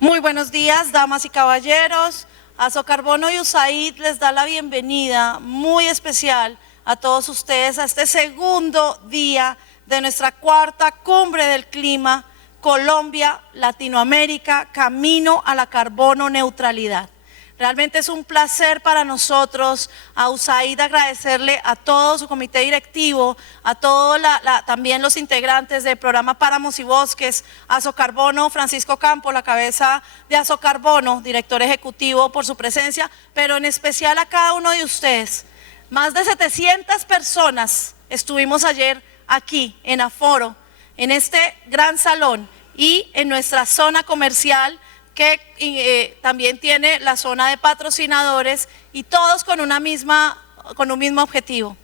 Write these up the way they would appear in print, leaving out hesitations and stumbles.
Muy buenos días, damas y caballeros. Asocarbono y USAID les da la bienvenida muy especial a todos ustedes a este segundo día de nuestra cuarta cumbre del clima, Colombia, Latinoamérica, camino a la carbono neutralidad. Realmente es un placer para nosotros, a USAID, agradecerle a todo su comité directivo, a todos también los integrantes del programa Páramos y Bosques, a Asocarbono, Francisco Campo, la cabeza de Asocarbono, director ejecutivo, por su presencia, pero en especial a cada uno de ustedes. Más de 700 personas estuvimos ayer aquí en Aforo, en este gran salón y en nuestra zona comercial, que también tiene la zona de patrocinadores, y todos con un mismo objetivo: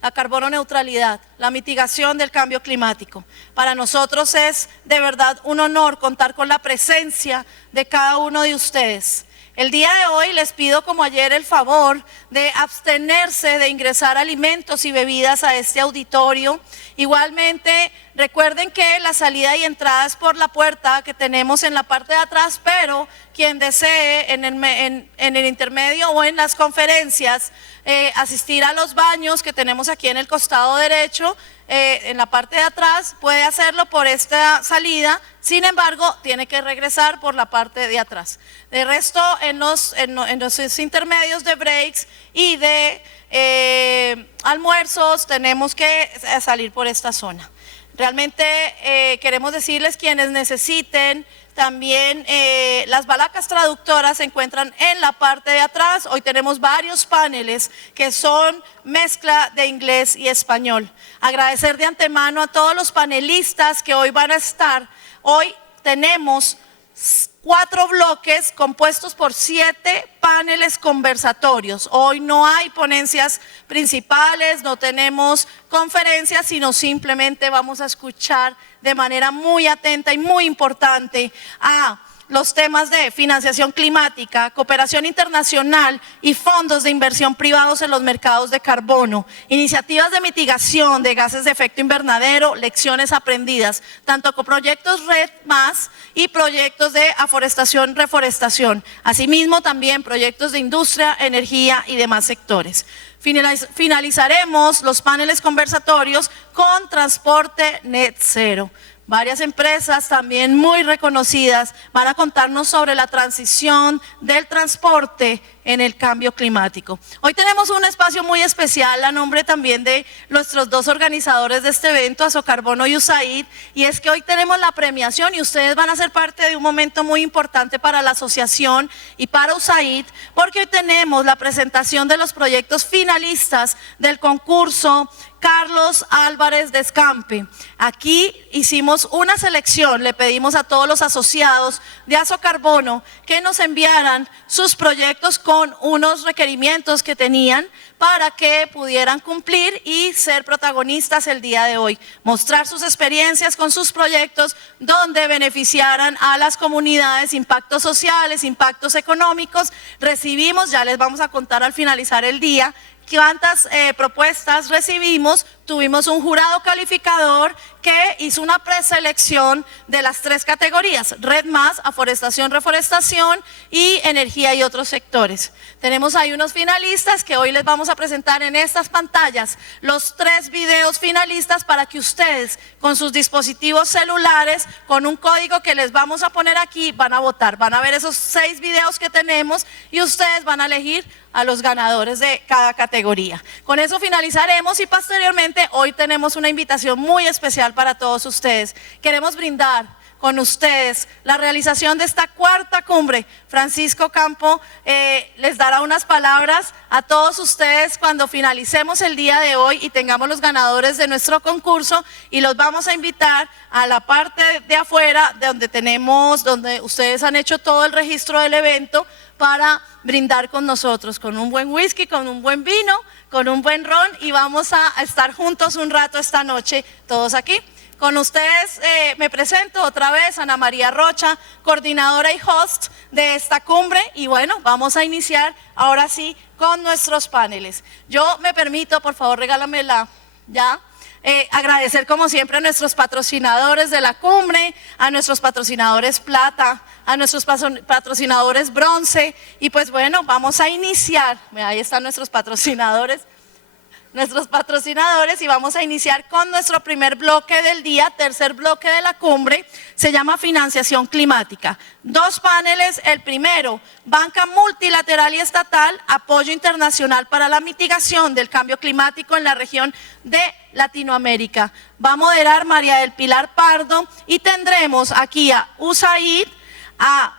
la carbono neutralidad, la mitigación del cambio climático. Para nosotros es de verdad un honor contar con la presencia de cada uno de ustedes. El día de hoy les pido, como ayer, el favor de abstenerse de ingresar alimentos y bebidas a este auditorio. Igualmente, recuerden que la salida y entrada es por la puerta que tenemos en la parte de atrás, pero quien desee en el intermedio o en las conferencias asistir a los baños que tenemos aquí en el costado derecho, en la parte de atrás, puede hacerlo por esta salida. Sin embargo, tiene que regresar por la parte de atrás. De resto, en los intermedios de breaks y de almuerzos, tenemos que salir por esta zona. Realmente queremos decirles, quienes necesiten, también las balacas traductoras se encuentran en la parte de atrás. Hoy tenemos varios paneles que son mezcla de inglés y español. Agradecer de antemano a todos los panelistas que hoy van a estar. Hoy tenemos 4 bloques compuestos por 7 paneles conversatorios. Hoy no hay ponencias principales, no tenemos conferencias, sino simplemente vamos a escuchar de manera muy atenta y muy importante a los temas de financiación climática, cooperación internacional y fondos de inversión privados en los mercados de carbono, iniciativas de mitigación de gases de efecto invernadero, lecciones aprendidas, tanto con proyectos RED+ y proyectos de aforestación, reforestación, asimismo también proyectos de industria, energía y demás sectores. Finalizaremos los paneles conversatorios con transporte net cero. Varias empresas también muy reconocidas van a contarnos sobre la transición del transporte en el cambio climático. Hoy tenemos un espacio muy especial a nombre también de nuestros 2 organizadores de este evento, Asocarbono y USAID, y es que hoy tenemos la premiación y ustedes van a ser parte de un momento muy importante para la asociación y para USAID, porque hoy tenemos la presentación de los proyectos finalistas del concurso Carlos Álvarez Descampe. Aquí hicimos una selección, le pedimos a todos los asociados de Asocarbono que nos enviaran sus proyectos con unos requerimientos que tenían para que pudieran cumplir y ser protagonistas el día de hoy, mostrar sus experiencias con sus proyectos donde beneficiaran a las comunidades, impactos sociales, impactos económicos. Recibimos, ya les vamos a contar al finalizar el día, cuántas propuestas recibimos. Tuvimos un jurado calificador que hizo una preselección de las 3 categorías: RED+, aforestación, reforestación y energía y otros sectores. Tenemos ahí unos finalistas que hoy les vamos a presentar en estas pantallas los 3 videos finalistas para que ustedes, con sus dispositivos celulares, con un código que les vamos a poner aquí, van a votar. Van a ver esos 6 videos que tenemos y ustedes van a elegir a los ganadores de cada categoría. Con eso finalizaremos y posteriormente hoy tenemos una invitación muy especial para todos ustedes. Queremos brindar con ustedes la realización de esta cuarta cumbre. Francisco Campo les dará unas palabras a todos ustedes cuando finalicemos el día de hoy y tengamos los ganadores de nuestro concurso, y los vamos a invitar a la parte de afuera donde ustedes han hecho todo el registro del evento, para brindar con nosotros, con un buen whisky, con un buen vino, con un buen ron, y vamos a estar juntos un rato esta noche, todos aquí. Con ustedes me presento otra vez, Ana María Rocha, coordinadora y host de esta cumbre, y bueno, vamos a iniciar ahora sí con nuestros paneles. Yo me permito, por favor, regálamela ya. Agradecer como siempre a nuestros patrocinadores de la cumbre, a nuestros patrocinadores plata, a nuestros patrocinadores bronce. Y pues bueno, vamos a iniciar. Ahí están nuestros patrocinadores y vamos a iniciar con nuestro primer bloque del día, tercer bloque de la cumbre. Se llama financiación climática. 2 paneles. El primero, banca multilateral y estatal, apoyo internacional para la mitigación del cambio climático en la región de Latinoamérica. Va a moderar María del Pilar Pardo y tendremos aquí a USAID, a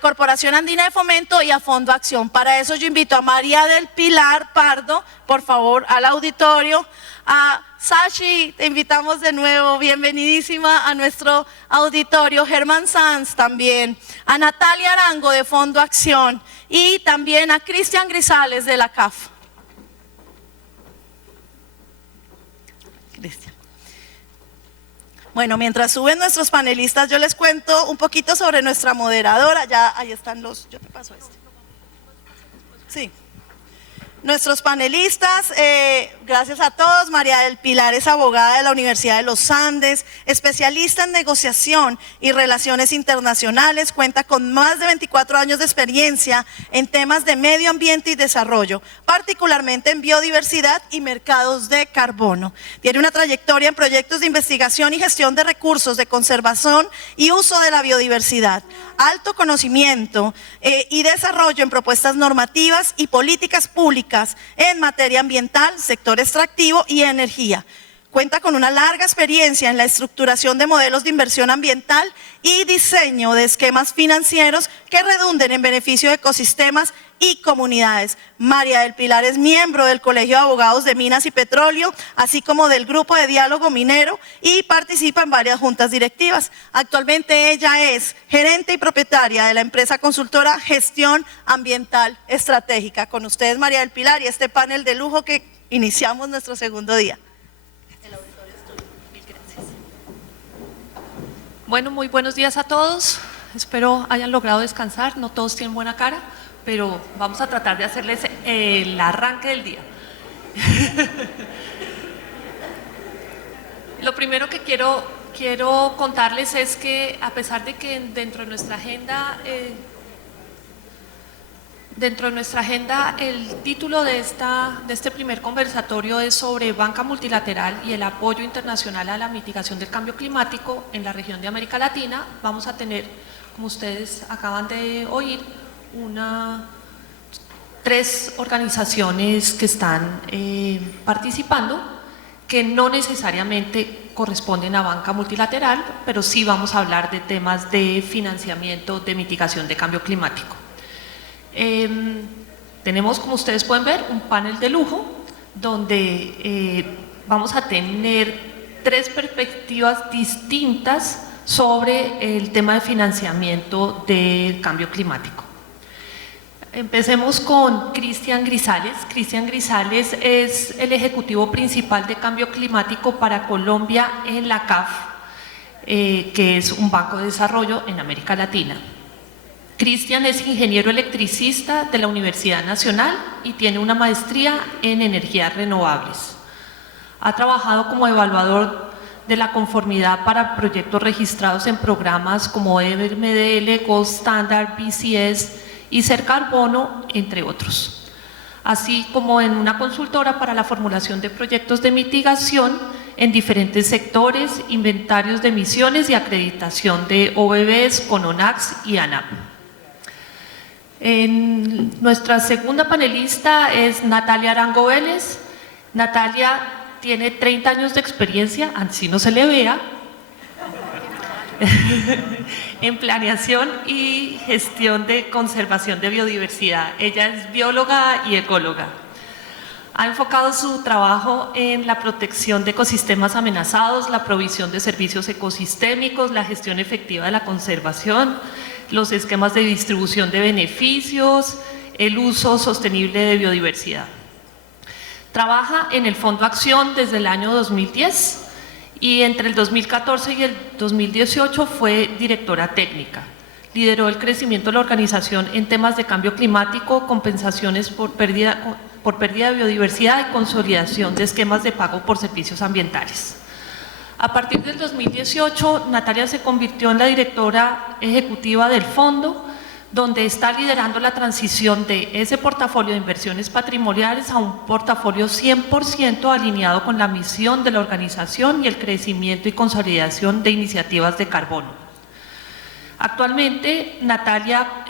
Corporación Andina de Fomento y a Fondo Acción. Para eso yo invito a María del Pilar Pardo, por favor, al auditorio. A Sashi, te invitamos de nuevo, bienvenidísima a nuestro auditorio. Germán Sanz también, a Natalia Arango de Fondo Acción y también a Cristian Grisales de la CAF. Cristian. Bueno, mientras suben nuestros panelistas, yo les cuento un poquito sobre nuestra moderadora. Ya, ahí están los, yo te paso este. Sí. Nuestros panelistas, gracias a todos. María del Pilar es abogada de la Universidad de los Andes, especialista en negociación y relaciones internacionales, cuenta con más de 24 años de experiencia en temas de medio ambiente y desarrollo, particularmente en biodiversidad y mercados de carbono. Tiene una trayectoria en proyectos de investigación y gestión de recursos de conservación y uso de la biodiversidad, alto conocimiento y desarrollo en propuestas normativas y políticas públicas en materia ambiental, sector extractivo y energía. Cuenta con una larga experiencia en la estructuración de modelos de inversión ambiental y diseño de esquemas financieros que redunden en beneficio de ecosistemas y comunidades. María del Pilar es miembro del Colegio de Abogados de Minas y Petróleo, así como del Grupo de Diálogo Minero, y participa en varias juntas directivas. Actualmente ella es gerente y propietaria de la empresa consultora Gestión Ambiental Estratégica. Con ustedes, María del Pilar, y este panel de lujo que iniciamos nuestro segundo día. Bueno, muy buenos días a todos. Espero hayan logrado descansar. No todos tienen buena cara, pero vamos a tratar de hacerles el arranque del día. Lo primero que quiero contarles es que, a pesar de que dentro de nuestra agenda el título de este primer conversatorio es sobre banca multilateral y el apoyo internacional a la mitigación del cambio climático en la región de América Latina, vamos a tener, como ustedes acaban de oír, 3 organizaciones que están participando, que no necesariamente corresponden a banca multilateral, pero sí vamos a hablar de temas de financiamiento de mitigación de cambio climático. Tenemos, como ustedes pueden ver, un panel de lujo donde vamos a tener 3 perspectivas distintas sobre el tema de financiamiento del cambio climático. Empecemos con Cristian Grisales. Cristian Grisales es el ejecutivo principal de cambio climático para Colombia en la CAF, que es un banco de desarrollo en América Latina. Cristian es ingeniero electricista de la Universidad Nacional y tiene una maestría en energías renovables. Ha trabajado como evaluador de la conformidad para proyectos registrados en programas como EBRMDL, Gold Standard, BCS y Ser Carbono, entre otros. Así como en una consultora para la formulación de proyectos de mitigación en diferentes sectores, inventarios de emisiones y acreditación de OBBs, CONONAX y ANAP. Nuestra segunda panelista es Natalia Arango Vélez. Natalia tiene 30 años de experiencia, así no se le vea, en planeación y gestión de conservación de biodiversidad. Ella es bióloga y ecóloga. Ha enfocado su trabajo en la protección de ecosistemas amenazados, la provisión de servicios ecosistémicos, la gestión efectiva de la conservación, los esquemas de distribución de beneficios, el uso sostenible de biodiversidad. Trabaja en el Fondo Acción desde el año 2010 y entre el 2014 y el 2018 fue directora técnica. Lideró el crecimiento de la organización en temas de cambio climático, compensaciones por pérdida por pérdida de biodiversidad y consolidación de esquemas de pago por servicios ambientales. A partir del 2018, Natalia se convirtió en la directora ejecutiva del fondo, donde está liderando la transición de ese portafolio de inversiones patrimoniales a un portafolio 100% alineado con la misión de la organización y el crecimiento y consolidación de iniciativas de carbono. Actualmente, Natalia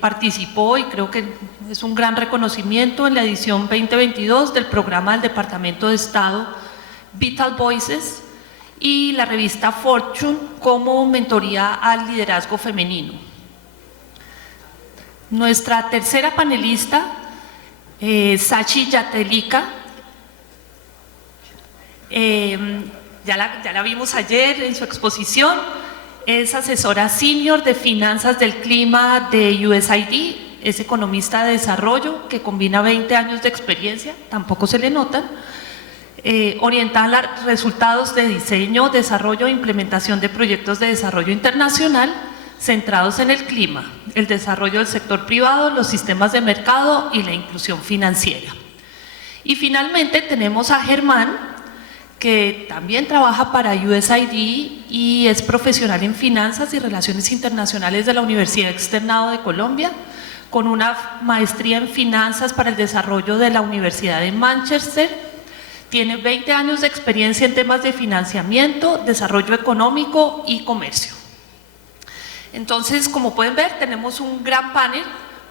participó, y creo que es un gran reconocimiento, en la edición 2022 del programa del Departamento de Estado Vital Voices y la revista Fortune como mentoría al liderazgo femenino. Nuestra tercera panelista, Sachi Yatelika, ya la vimos ayer en su exposición, es asesora senior de finanzas del clima de USAID, es economista de desarrollo que combina 20 años de experiencia, tampoco se le notan, orientada a resultados de diseño, desarrollo e implementación de proyectos de desarrollo internacional centrados en el clima, el desarrollo del sector privado, los sistemas de mercado y la inclusión financiera. Y finalmente tenemos a Germán, que también trabaja para USAID y es profesional en finanzas y relaciones internacionales de la Universidad Externado de Colombia, con una maestría en finanzas para el desarrollo de la Universidad de Manchester. Tiene 20 años de experiencia en temas de financiamiento, desarrollo económico y comercio. Entonces, como pueden ver, tenemos un gran panel.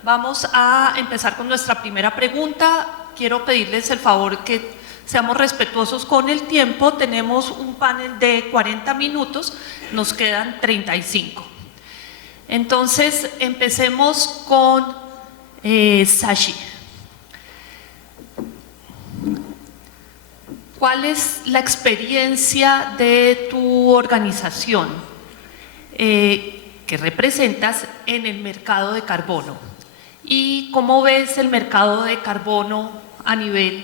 Vamos a empezar con nuestra primera pregunta. Quiero pedirles el favor que seamos respetuosos con el tiempo. Tenemos un panel de 40 minutos, nos quedan 35. Entonces, empecemos con Sachi. ¿Cuál es la experiencia de tu organización que representas en el mercado de carbono? ¿Y cómo ves el mercado de carbono a nivel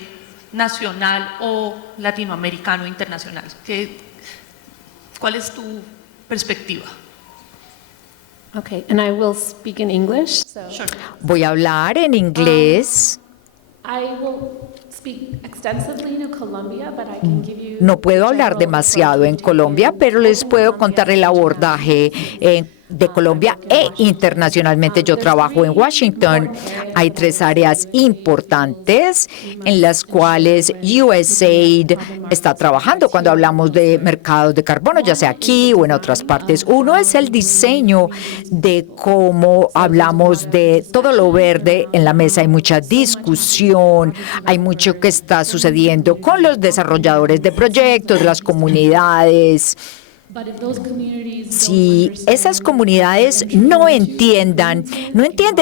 nacional o latinoamericano e internacional? ¿Cuál es tu perspectiva? Okay, and I will speak in English. So Sure. Voy a hablar en inglés. I will speak extensively in Colombia, but I can give you No puedo hablar demasiado en Colombia, pero les puedo contar el abordaje de Colombia e internacionalmente. Yo trabajo en Washington. Hay 3 áreas importantes en las cuales USAID está trabajando cuando hablamos de mercados de carbono, ya sea aquí o en otras partes. Uno es el diseño de cómo hablamos de todo lo verde en la mesa. Hay mucha discusión, hay mucho que está sucediendo con los desarrolladores de proyectos, las comunidades. Si esas comunidades no entienden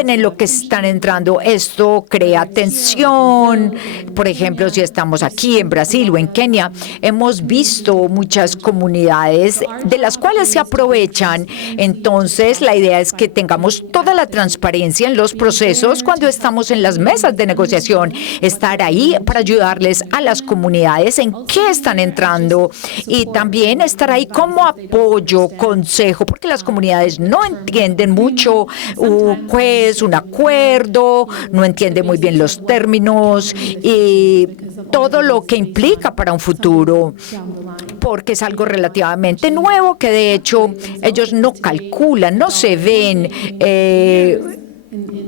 en lo que están entrando, esto crea tensión. Por ejemplo, si estamos aquí en Brasil o en Kenia, hemos visto muchas comunidades de las cuales se aprovechan. Entonces, la idea es que tengamos toda la transparencia en los procesos cuando estamos en las mesas de negociación, estar ahí para ayudarles a las comunidades en qué están entrando y también estar ahí como apoyo, consejo, porque las comunidades no entienden mucho un acuerdo, no entienden muy bien los términos y todo lo que implica para un futuro, porque es algo relativamente nuevo que de hecho ellos no calculan, no se ven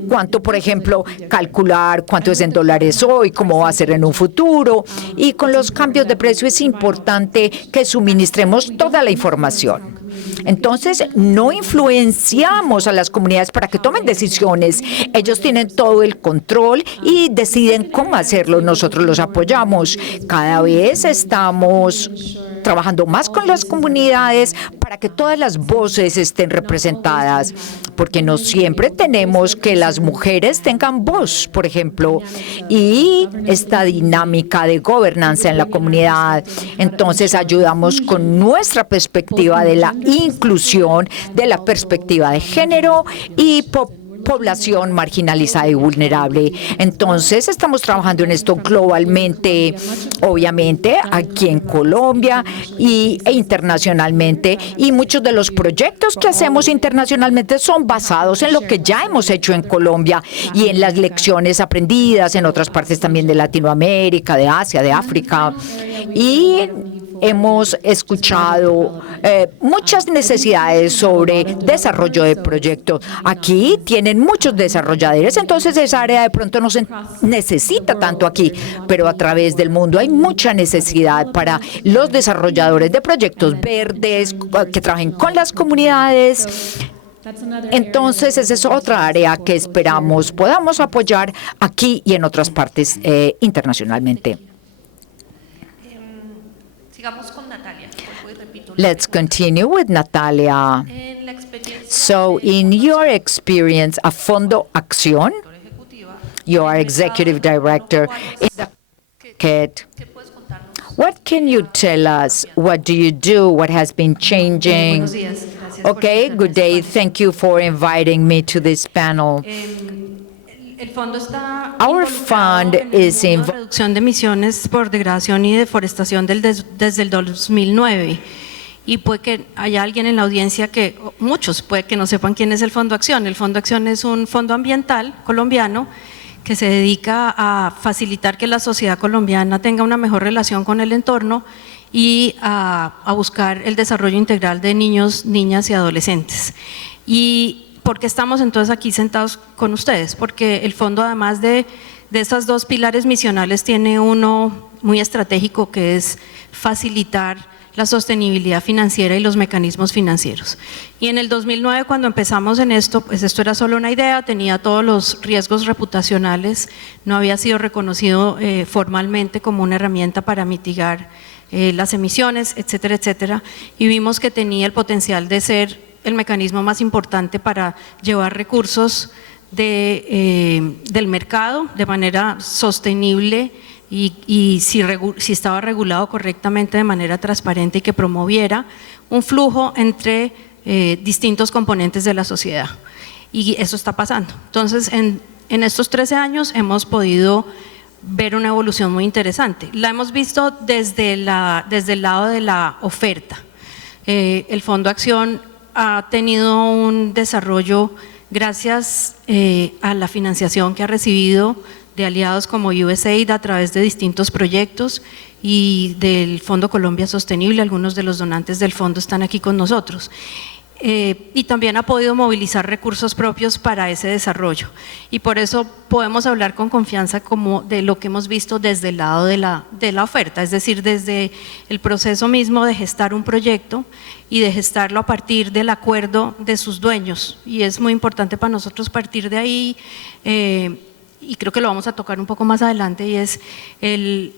cuánto, por ejemplo, calcular cuánto es en dólares hoy, cómo va a ser en un futuro. Y con los cambios de precio es importante que suministremos toda la información. Entonces, no influenciamos a las comunidades para que tomen decisiones. Ellos tienen todo el control y deciden cómo hacerlo. Nosotros los apoyamos. Cada vez estamos trabajando más con las comunidades para que todas las voces estén representadas, porque no siempre tenemos que las mujeres tengan voz, por ejemplo, y esta dinámica de gobernanza en la comunidad. Entonces ayudamos con nuestra perspectiva de la inclusión, de la perspectiva de género y población marginalizada y vulnerable. Entonces, estamos trabajando en esto globalmente, obviamente, aquí en Colombia e internacionalmente. Y muchos de los proyectos que hacemos internacionalmente son basados en lo que ya hemos hecho en Colombia y en las lecciones aprendidas en otras partes también de Latinoamérica, de Asia, de África. Y hemos escuchado muchas necesidades sobre desarrollo de proyectos. Aquí tienen muchos desarrolladores, entonces esa área de pronto no se necesita tanto aquí, pero a través del mundo hay mucha necesidad para los desarrolladores de proyectos verdes que trabajen con las comunidades. Entonces, esa es otra área que esperamos podamos apoyar aquí y en otras partes internacionalmente. Sigamos con Natalia. Vuelvo y repito. Let's continue with Natalia. En la experiencia So, in your experience, a Fondo Acción, ejecutiva, you are executive director in the market. ¿qué puedes contarnos? What can you tell us? What do you do? What has been changing? Buenos días. Gracias por Okay, invitarme good a este day. panel. Thank you for inviting me to this panel. El fondo está Our involucrado fund en el is mundo de involved. reducción de emisiones por degradación y deforestación desde el 2009. Y puede que haya alguien en la audiencia muchos puede que no sepan quién es el Fondo Acción. El Fondo Acción es un fondo ambiental colombiano que se dedica a facilitar que la sociedad colombiana tenga una mejor relación con el entorno y a buscar el desarrollo integral de niños, niñas y adolescentes. ¿Y por qué estamos entonces aquí sentados con ustedes? Porque el fondo, además de estos dos pilares misionales, tiene uno muy estratégico, que es facilitar la sostenibilidad financiera y los mecanismos financieros. Y en el 2009, cuando empezamos en esto, pues esto era solo una idea, tenía todos los riesgos reputacionales, no había sido reconocido formalmente como una herramienta para mitigar las emisiones, etcétera, etcétera, y vimos que tenía el potencial de ser el mecanismo más importante para llevar recursos del mercado de manera sostenible y si estaba regulado correctamente de manera transparente y que promoviera un flujo entre distintos componentes de la sociedad. Y eso está pasando. Entonces, en estos 13 años hemos podido ver una evolución muy interesante. La hemos visto desde el lado de la oferta. El Fondo Acción ha tenido un desarrollo gracias a la financiación que ha recibido de aliados como USAID a través de distintos proyectos y del Fondo Colombia Sostenible. Algunos de los donantes del fondo están aquí con nosotros. Y también ha podido movilizar recursos propios para ese desarrollo. Y por eso podemos hablar con confianza como de lo que hemos visto desde el lado de la oferta, es decir, desde el proceso mismo de gestar un proyecto y de gestarlo a partir del acuerdo de sus dueños. Y es muy importante para nosotros partir de ahí, y creo que lo vamos a tocar un poco más adelante, y es el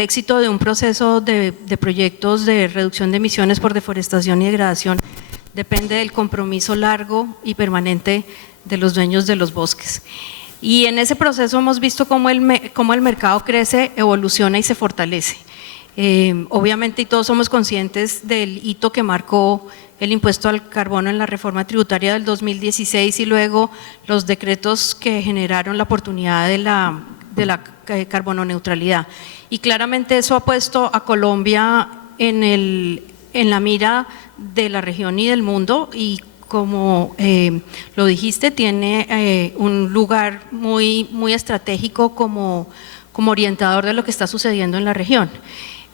éxito de un proceso de proyectos de reducción de emisiones por deforestación y degradación depende del compromiso largo y permanente de los dueños de los bosques. Y en ese proceso hemos visto cómo el mercado crece, evoluciona y se fortalece. Obviamente, y todos somos conscientes del hito que marcó el impuesto al carbono en la reforma tributaria del 2016 y luego los decretos que generaron la oportunidad de la carbono neutralidad. Y claramente eso ha puesto a Colombia en la mira de la región y del mundo, y como lo dijiste, tiene un lugar muy estratégico como orientador de lo que está sucediendo en la región.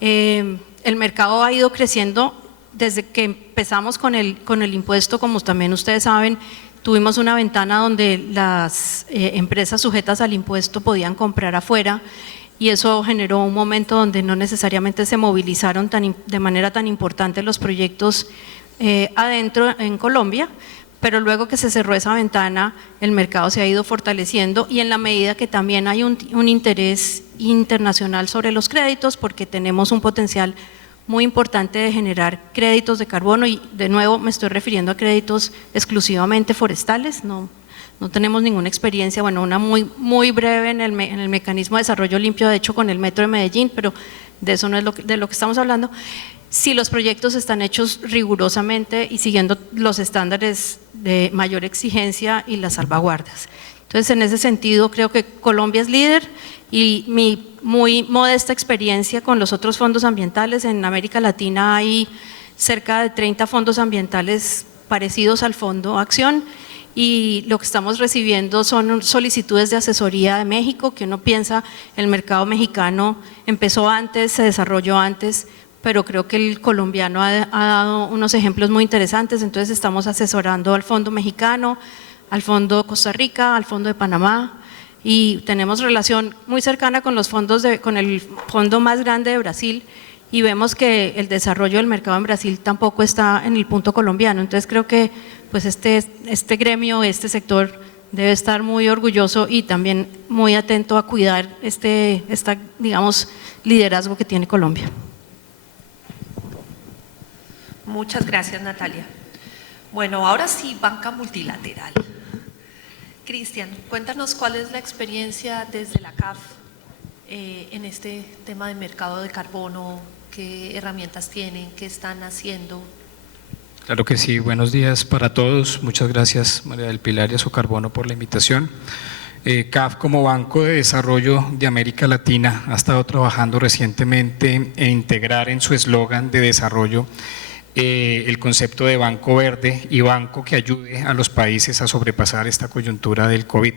El mercado ha ido creciendo desde que empezamos con el impuesto. Como también ustedes saben, tuvimos una ventana donde las empresas sujetas al impuesto podían comprar afuera, y eso generó un momento donde no necesariamente se movilizaron de manera tan importante los proyectos adentro en Colombia, pero luego que se cerró esa ventana, el mercado se ha ido fortaleciendo, y en la medida que también hay un interés internacional sobre los créditos, porque tenemos un potencial muy importante de generar créditos de carbono, y de nuevo me estoy refiriendo a créditos exclusivamente forestales, no tenemos ninguna experiencia, bueno, una muy breve en el mecanismo de desarrollo limpio, de hecho con el Metro de Medellín, pero de eso no es de lo que estamos hablando. si los proyectos están hechos rigurosamente y siguiendo los estándares de mayor exigencia y las salvaguardas. Entonces, en ese sentido, creo que Colombia es líder y mi muy modesta experiencia con los otros fondos ambientales. En América Latina hay cerca de 30 fondos ambientales parecidos al Fondo Acción, y lo que estamos recibiendo son solicitudes de asesoría de México, que uno piensa el mercado mexicano empezó antes, se desarrolló antes, pero creo que el colombiano ha dado unos ejemplos muy interesantes. Entonces estamos asesorando al Fondo Mexicano, al Fondo Costa Rica, al Fondo de Panamá, y tenemos relación muy cercana con los fondos con el fondo más grande de Brasil, y vemos que el desarrollo del mercado en Brasil tampoco está en el punto colombiano. Entonces creo que pues este gremio, este sector debe estar muy orgulloso y también muy atento a cuidar digamos, liderazgo que tiene Colombia. Muchas gracias, Natalia. Bueno, ahora sí, banca multilateral. Cristian, cuéntanos cuál es la experiencia desde la CAF en este tema de mercado de carbono, qué herramientas tienen, qué están haciendo. Claro que sí, buenos días para todos. Muchas gracias, María del Pilar y Asocarbono, por la invitación. CAF, como Banco de Desarrollo de América Latina, ha estado trabajando recientemente en integrar en su eslogan de desarrollo el concepto de banco verde y banco que ayude a los países a sobrepasar esta coyuntura del COVID.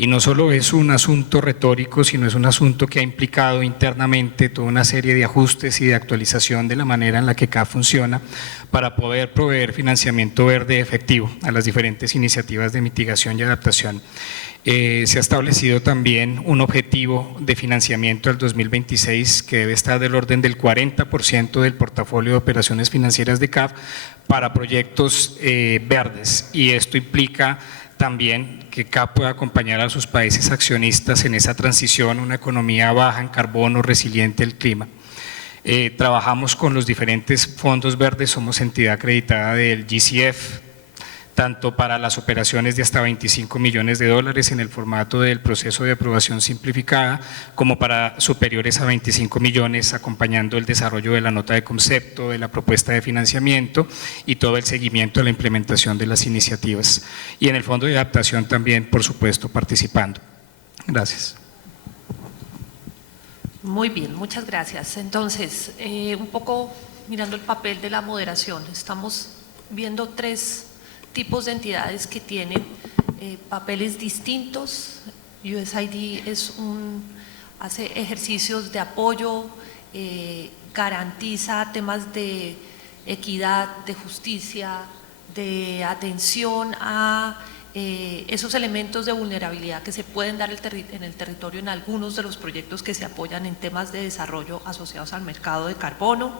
Y no solo es un asunto retórico, sino es un asunto que ha implicado internamente toda una serie de ajustes y de actualización de la manera en la que CAF funciona para poder proveer financiamiento verde efectivo a las diferentes iniciativas de mitigación y adaptación. Se ha establecido también un objetivo de financiamiento al 2026 que debe estar del orden del 40% del portafolio de operaciones financieras de CAF para proyectos verdes, y esto implica también que CAF pueda acompañar a sus países accionistas en esa transición a una economía baja en carbono, resiliente al clima. Trabajamos con los diferentes fondos verdes, somos entidad acreditada del GCF, tanto para las operaciones de hasta $25 millones en el formato del proceso de aprobación simplificada, como para superiores a 25 millones, acompañando el desarrollo de la nota de concepto, de la propuesta de financiamiento y todo el seguimiento de la implementación de las iniciativas. Y en el fondo de adaptación también, por supuesto, participando. Gracias. Muy bien, muchas gracias. Entonces, un poco mirando el papel de la moderación, estamos viendo tres tipos de entidades que tienen papeles distintos. USAID hace ejercicios de apoyo, garantiza temas de equidad, de justicia, de atención a esos elementos de vulnerabilidad que se pueden dar en el territorio en algunos de los proyectos que se apoyan en temas de desarrollo asociados al mercado de carbono.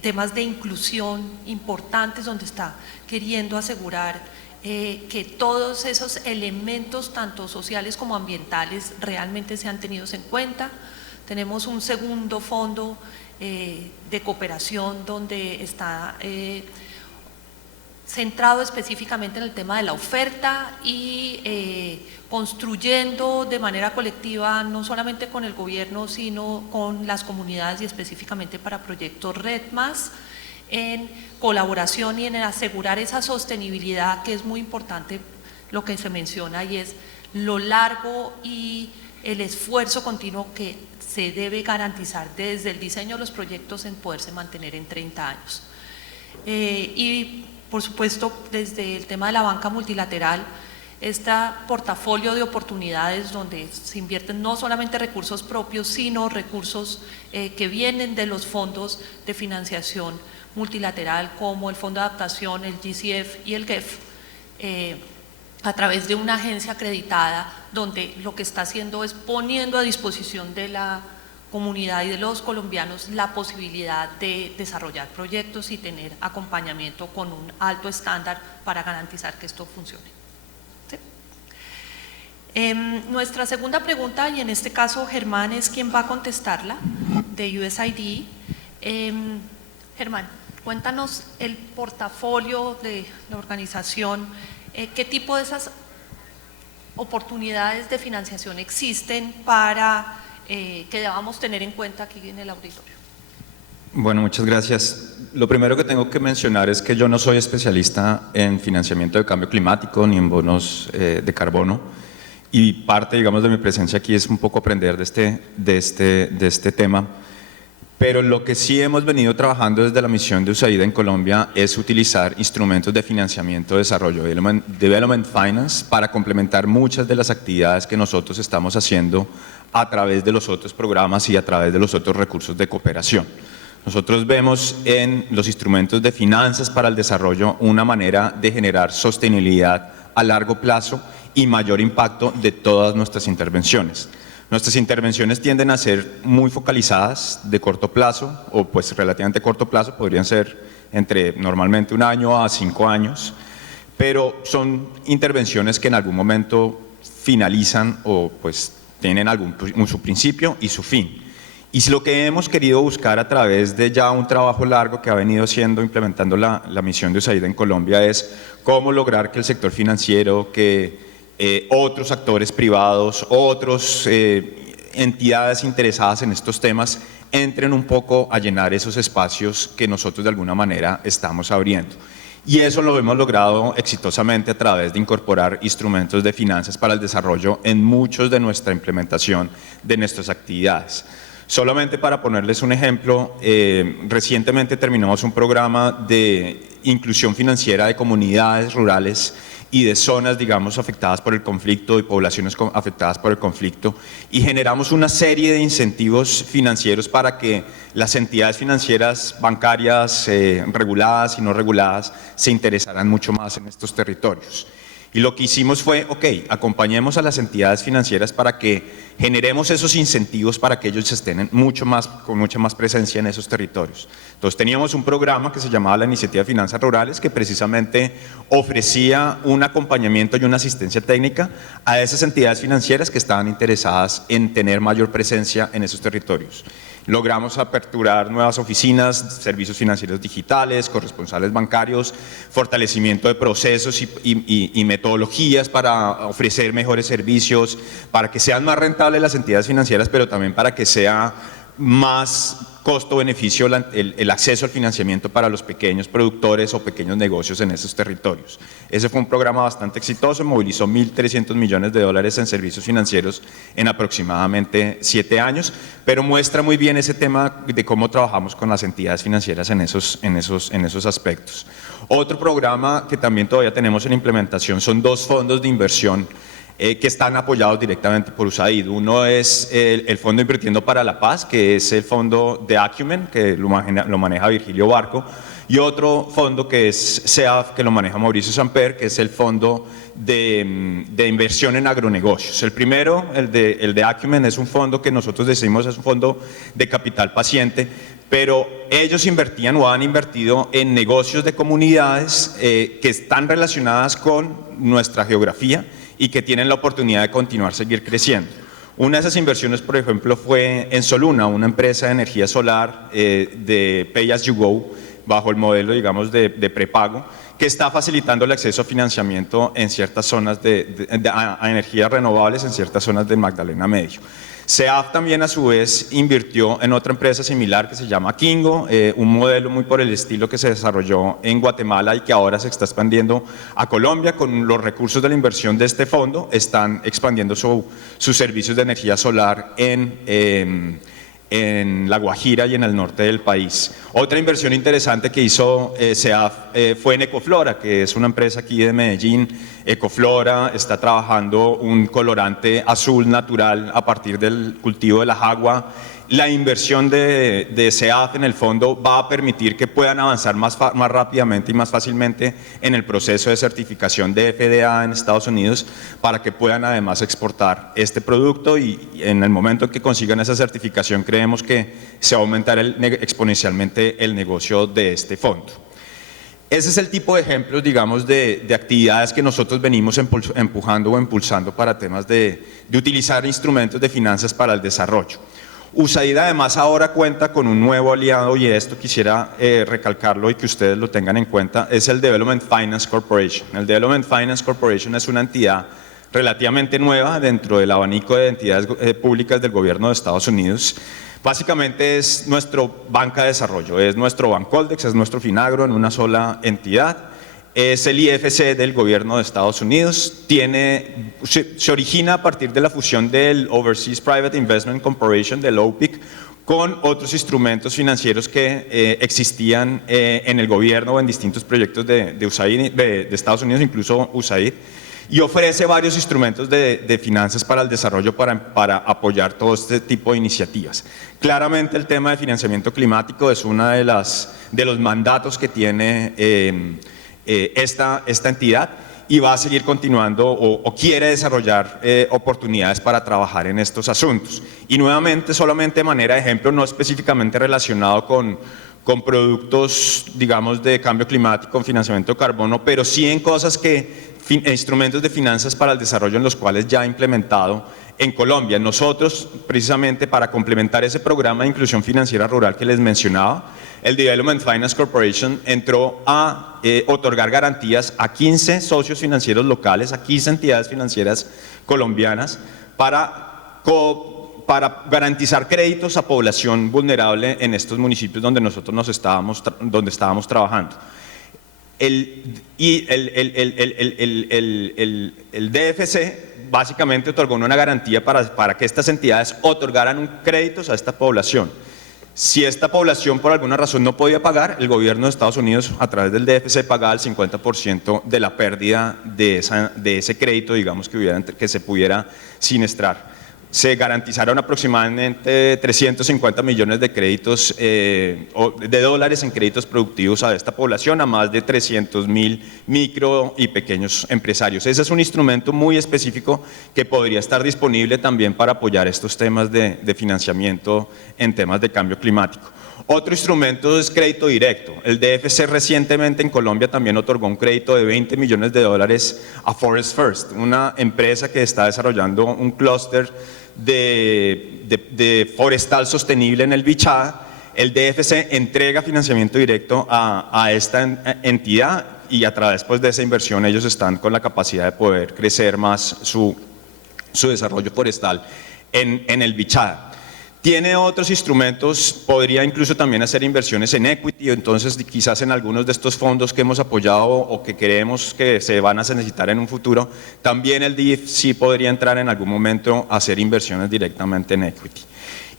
Temas de inclusión importantes, donde está queriendo asegurar que todos esos elementos, tanto sociales como ambientales, realmente sean tenidos en cuenta. Tenemos un segundo fondo de cooperación donde está centrado específicamente en el tema de la oferta y construyendo de manera colectiva, no solamente con el gobierno, sino con las comunidades y específicamente para proyectos RED+, en colaboración y en asegurar esa sostenibilidad, que es muy importante lo que se menciona, y es lo largo y el esfuerzo continuo que se debe garantizar desde el diseño de los proyectos en poderse mantener en 30 años. Y por supuesto, desde el tema de la banca multilateral, este portafolio de oportunidades donde se invierten no solamente recursos propios, sino recursos que vienen de los fondos de financiación multilateral, como el Fondo de Adaptación, el GCF y el GEF, a través de una agencia acreditada, donde lo que está haciendo es poniendo a disposición de la comunidad y de los colombianos la posibilidad de desarrollar proyectos y tener acompañamiento con un alto estándar para garantizar que esto funcione. ¿Sí? Nuestra segunda pregunta, y en este caso Germán es quien va a contestarla, de USAID. Germán, cuéntanos el portafolio de la organización, qué tipo de esas oportunidades de financiación existen para que debamos tener en cuenta aquí en el auditorio. Bueno, muchas gracias. Lo primero que tengo que mencionar es que yo no soy especialista en financiamiento de cambio climático ni en bonos de carbono, y parte, digamos, de mi presencia aquí es un poco aprender de este tema. Pero lo que sí hemos venido trabajando desde la misión de USAID en Colombia es utilizar instrumentos de financiamiento de desarrollo, Development Finance, para complementar muchas de las actividades que nosotros estamos haciendo a través de los otros programas y a través de los otros recursos de cooperación. Nosotros vemos en los instrumentos de finanzas para el desarrollo una manera de generar sostenibilidad a largo plazo y mayor impacto de todas nuestras intervenciones. Nuestras intervenciones tienden a ser muy focalizadas, de corto plazo, o pues relativamente corto plazo, podrían ser entre normalmente 1 año a 5 años, pero son intervenciones que en algún momento finalizan o pues tienen su principio y su fin. Y lo que hemos querido buscar a través de ya un trabajo largo que ha venido implementando la misión de USAID en Colombia es cómo lograr que el sector financiero, que otros actores privados, otras entidades interesadas en estos temas entren un poco a llenar esos espacios que nosotros de alguna manera estamos abriendo. Y eso lo hemos logrado exitosamente a través de incorporar instrumentos de finanzas para el desarrollo en muchos de nuestra implementación de nuestras actividades. Solamente para ponerles un ejemplo, recientemente terminamos un programa de inclusión financiera de comunidades rurales y de zonas, digamos, afectadas por el conflicto y poblaciones afectadas por el conflicto, y generamos una serie de incentivos financieros para que las entidades financieras bancarias reguladas y no reguladas se interesaran mucho más en estos territorios. Y lo que hicimos fue, acompañemos a las entidades financieras para que generemos esos incentivos para que ellos estén con mucha más presencia en esos territorios. Entonces teníamos un programa que se llamaba la Iniciativa de Finanzas Rurales, que precisamente ofrecía un acompañamiento y una asistencia técnica a esas entidades financieras que estaban interesadas en tener mayor presencia en esos territorios. Logramos aperturar nuevas oficinas, servicios financieros digitales, corresponsales bancarios, fortalecimiento de procesos y metodologías para ofrecer mejores servicios, para que sean más rentables las entidades financieras, pero también para que sea más costo-beneficio el acceso al financiamiento para los pequeños productores o pequeños negocios en esos territorios. Ese fue un programa bastante exitoso, movilizó $1.300 millones en servicios financieros en aproximadamente 7 años, pero muestra muy bien ese tema de cómo trabajamos con las entidades financieras en esos aspectos. Otro programa que también todavía tenemos en implementación son 2 fondos de inversión que están apoyados directamente por USAID. Uno es el Fondo Invirtiendo para la Paz, que es el fondo de Acumen, que lo maneja Virgilio Barco, y otro fondo que es CEAF, que lo maneja Mauricio Samper, que es el Fondo de Inversión en Agronegocios. El primero, el de Acumen, es un fondo que nosotros decimos es un fondo de capital paciente, pero ellos invertían o han invertido en negocios de comunidades que están relacionadas con nuestra geografía y que tienen la oportunidad de continuar, seguir creciendo. Una de esas inversiones, por ejemplo, fue en Soluna, una empresa de energía solar de Pay As You Go, bajo el modelo, digamos, de prepago, que está facilitando el acceso a financiamiento en ciertas zonas a energías renovables en ciertas zonas del Magdalena Medio. CEAF también a su vez invirtió en otra empresa similar que se llama Kingo, un modelo muy por el estilo que se desarrolló en Guatemala y que ahora se está expandiendo a Colombia. Con los recursos de la inversión de este fondo están expandiendo sus servicios de energía solar en La Guajira y en el norte del país. Otra inversión interesante que hizo CEAF fue en Ecoflora, que es una empresa aquí de Medellín. Ecoflora está trabajando un colorante azul natural a partir del cultivo de la jagua. La inversión de CEAF en el fondo va a permitir que puedan avanzar más rápidamente y más fácilmente en el proceso de certificación de FDA en Estados Unidos, para que puedan además exportar este producto, y en el momento en que consigan esa certificación creemos que se va a aumentar exponencialmente el negocio de este fondo. Ese es el tipo de ejemplos, digamos, de actividades que nosotros venimos empujando o impulsando para temas de utilizar instrumentos de finanzas para el desarrollo. USAID además ahora cuenta con un nuevo aliado, y esto quisiera recalcarlo y que ustedes lo tengan en cuenta, es el Development Finance Corporation. El Development Finance Corporation es una entidad relativamente nueva dentro del abanico de entidades públicas del gobierno de Estados Unidos, Básicamente es nuestro banca de desarrollo, es nuestro Bancoldex, es nuestro Finagro en una sola entidad. Es el IFC del gobierno de Estados Unidos, se origina a partir de la fusión del Overseas Private Investment Corporation, del OPIC, con otros instrumentos financieros que existían en el gobierno o en distintos proyectos de USAID, de Estados Unidos, incluso USAID, y ofrece varios instrumentos de finanzas para el desarrollo para apoyar todo este tipo de iniciativas. Claramente el tema de financiamiento climático es uno de los mandatos que tiene esta entidad y va a seguir continuando o quiere desarrollar oportunidades para trabajar en estos asuntos. Y nuevamente, solamente de manera de ejemplo, no específicamente relacionado con productos, digamos, de cambio climático, con financiamiento de carbono, pero sí en cosas instrumentos de finanzas para el desarrollo en los cuales ya ha implementado en Colombia. Nosotros, precisamente para complementar ese programa de inclusión financiera rural que les mencionaba, el Development Finance Corporation entró a otorgar garantías a 15 socios financieros locales, a 15 entidades financieras colombianas para garantizar créditos a población vulnerable en estos municipios donde nosotros estábamos trabajando. El DFC básicamente otorgó una garantía para que estas entidades otorgaran créditos a esta población. Si esta población por alguna razón no podía pagar, el gobierno de Estados Unidos a través del DFC pagaba el 50% de la pérdida de ese crédito, digamos, que se pudiera siniestrar. Se garantizaron aproximadamente 350 millones de créditos, de dólares en créditos productivos a esta población, a más de 300.000 micro y pequeños empresarios. Ese es un instrumento muy específico que podría estar disponible también para apoyar estos temas de financiamiento en temas de cambio climático. Otro instrumento es crédito directo. El DFC recientemente en Colombia también otorgó un crédito de 20 millones de dólares a Forest First, una empresa que está desarrollando un clúster de forestal sostenible en el Bichada. El DFC entrega financiamiento directo a esta entidad y a través de esa inversión ellos están con la capacidad de poder crecer más su desarrollo forestal en el Bichada. Tiene otros instrumentos, podría incluso también hacer inversiones en equity, entonces quizás en algunos de estos fondos que hemos apoyado o que creemos que se van a necesitar en un futuro, también el DFC podría entrar en algún momento a hacer inversiones directamente en equity.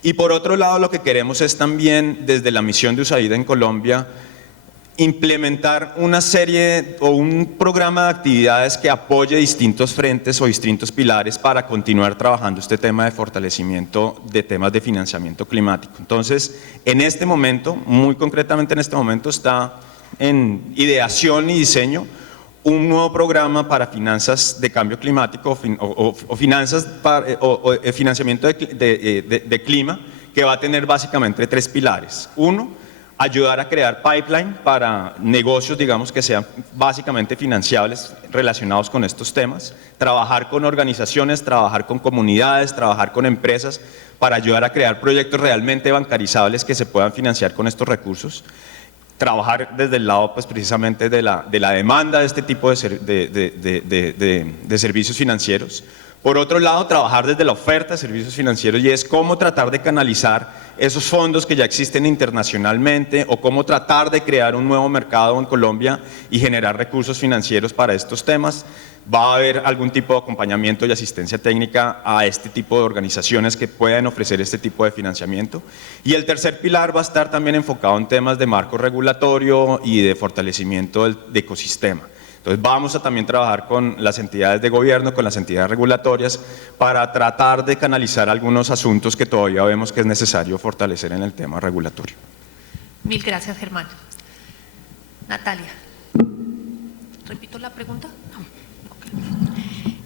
Y por otro lado, lo que queremos es también, desde la misión de USAID en Colombia, implementar una serie o un programa de actividades que apoye distintos frentes o distintos pilares para continuar trabajando este tema de fortalecimiento de temas de financiamiento climático. Entonces, en este momento, muy concretamente en este momento, está en ideación y diseño un nuevo programa para finanzas de cambio climático o finanzas o financiamiento de clima, que va a tener básicamente 3 pilares. Uno, ayudar a crear pipeline para negocios, digamos, que sean básicamente financiables relacionados con estos temas, trabajar con organizaciones, trabajar con comunidades, trabajar con empresas para ayudar a crear proyectos realmente bancarizables que se puedan financiar con estos recursos, trabajar desde el lado precisamente de la demanda de este tipo de servicios financieros. Por otro lado, trabajar desde la oferta de servicios financieros y es cómo tratar de canalizar esos fondos que ya existen internacionalmente o cómo tratar de crear un nuevo mercado en Colombia y generar recursos financieros para estos temas. Va a haber algún tipo de acompañamiento y asistencia técnica a este tipo de organizaciones que puedan ofrecer este tipo de financiamiento. Y el tercer pilar va a estar también enfocado en temas de marco regulatorio y de fortalecimiento del ecosistema. Entonces vamos a también trabajar con las entidades de gobierno, con las entidades regulatorias, para tratar de canalizar algunos asuntos que todavía vemos que es necesario fortalecer en el tema regulatorio. Mil gracias, Germán. Natalia, ¿repito la pregunta?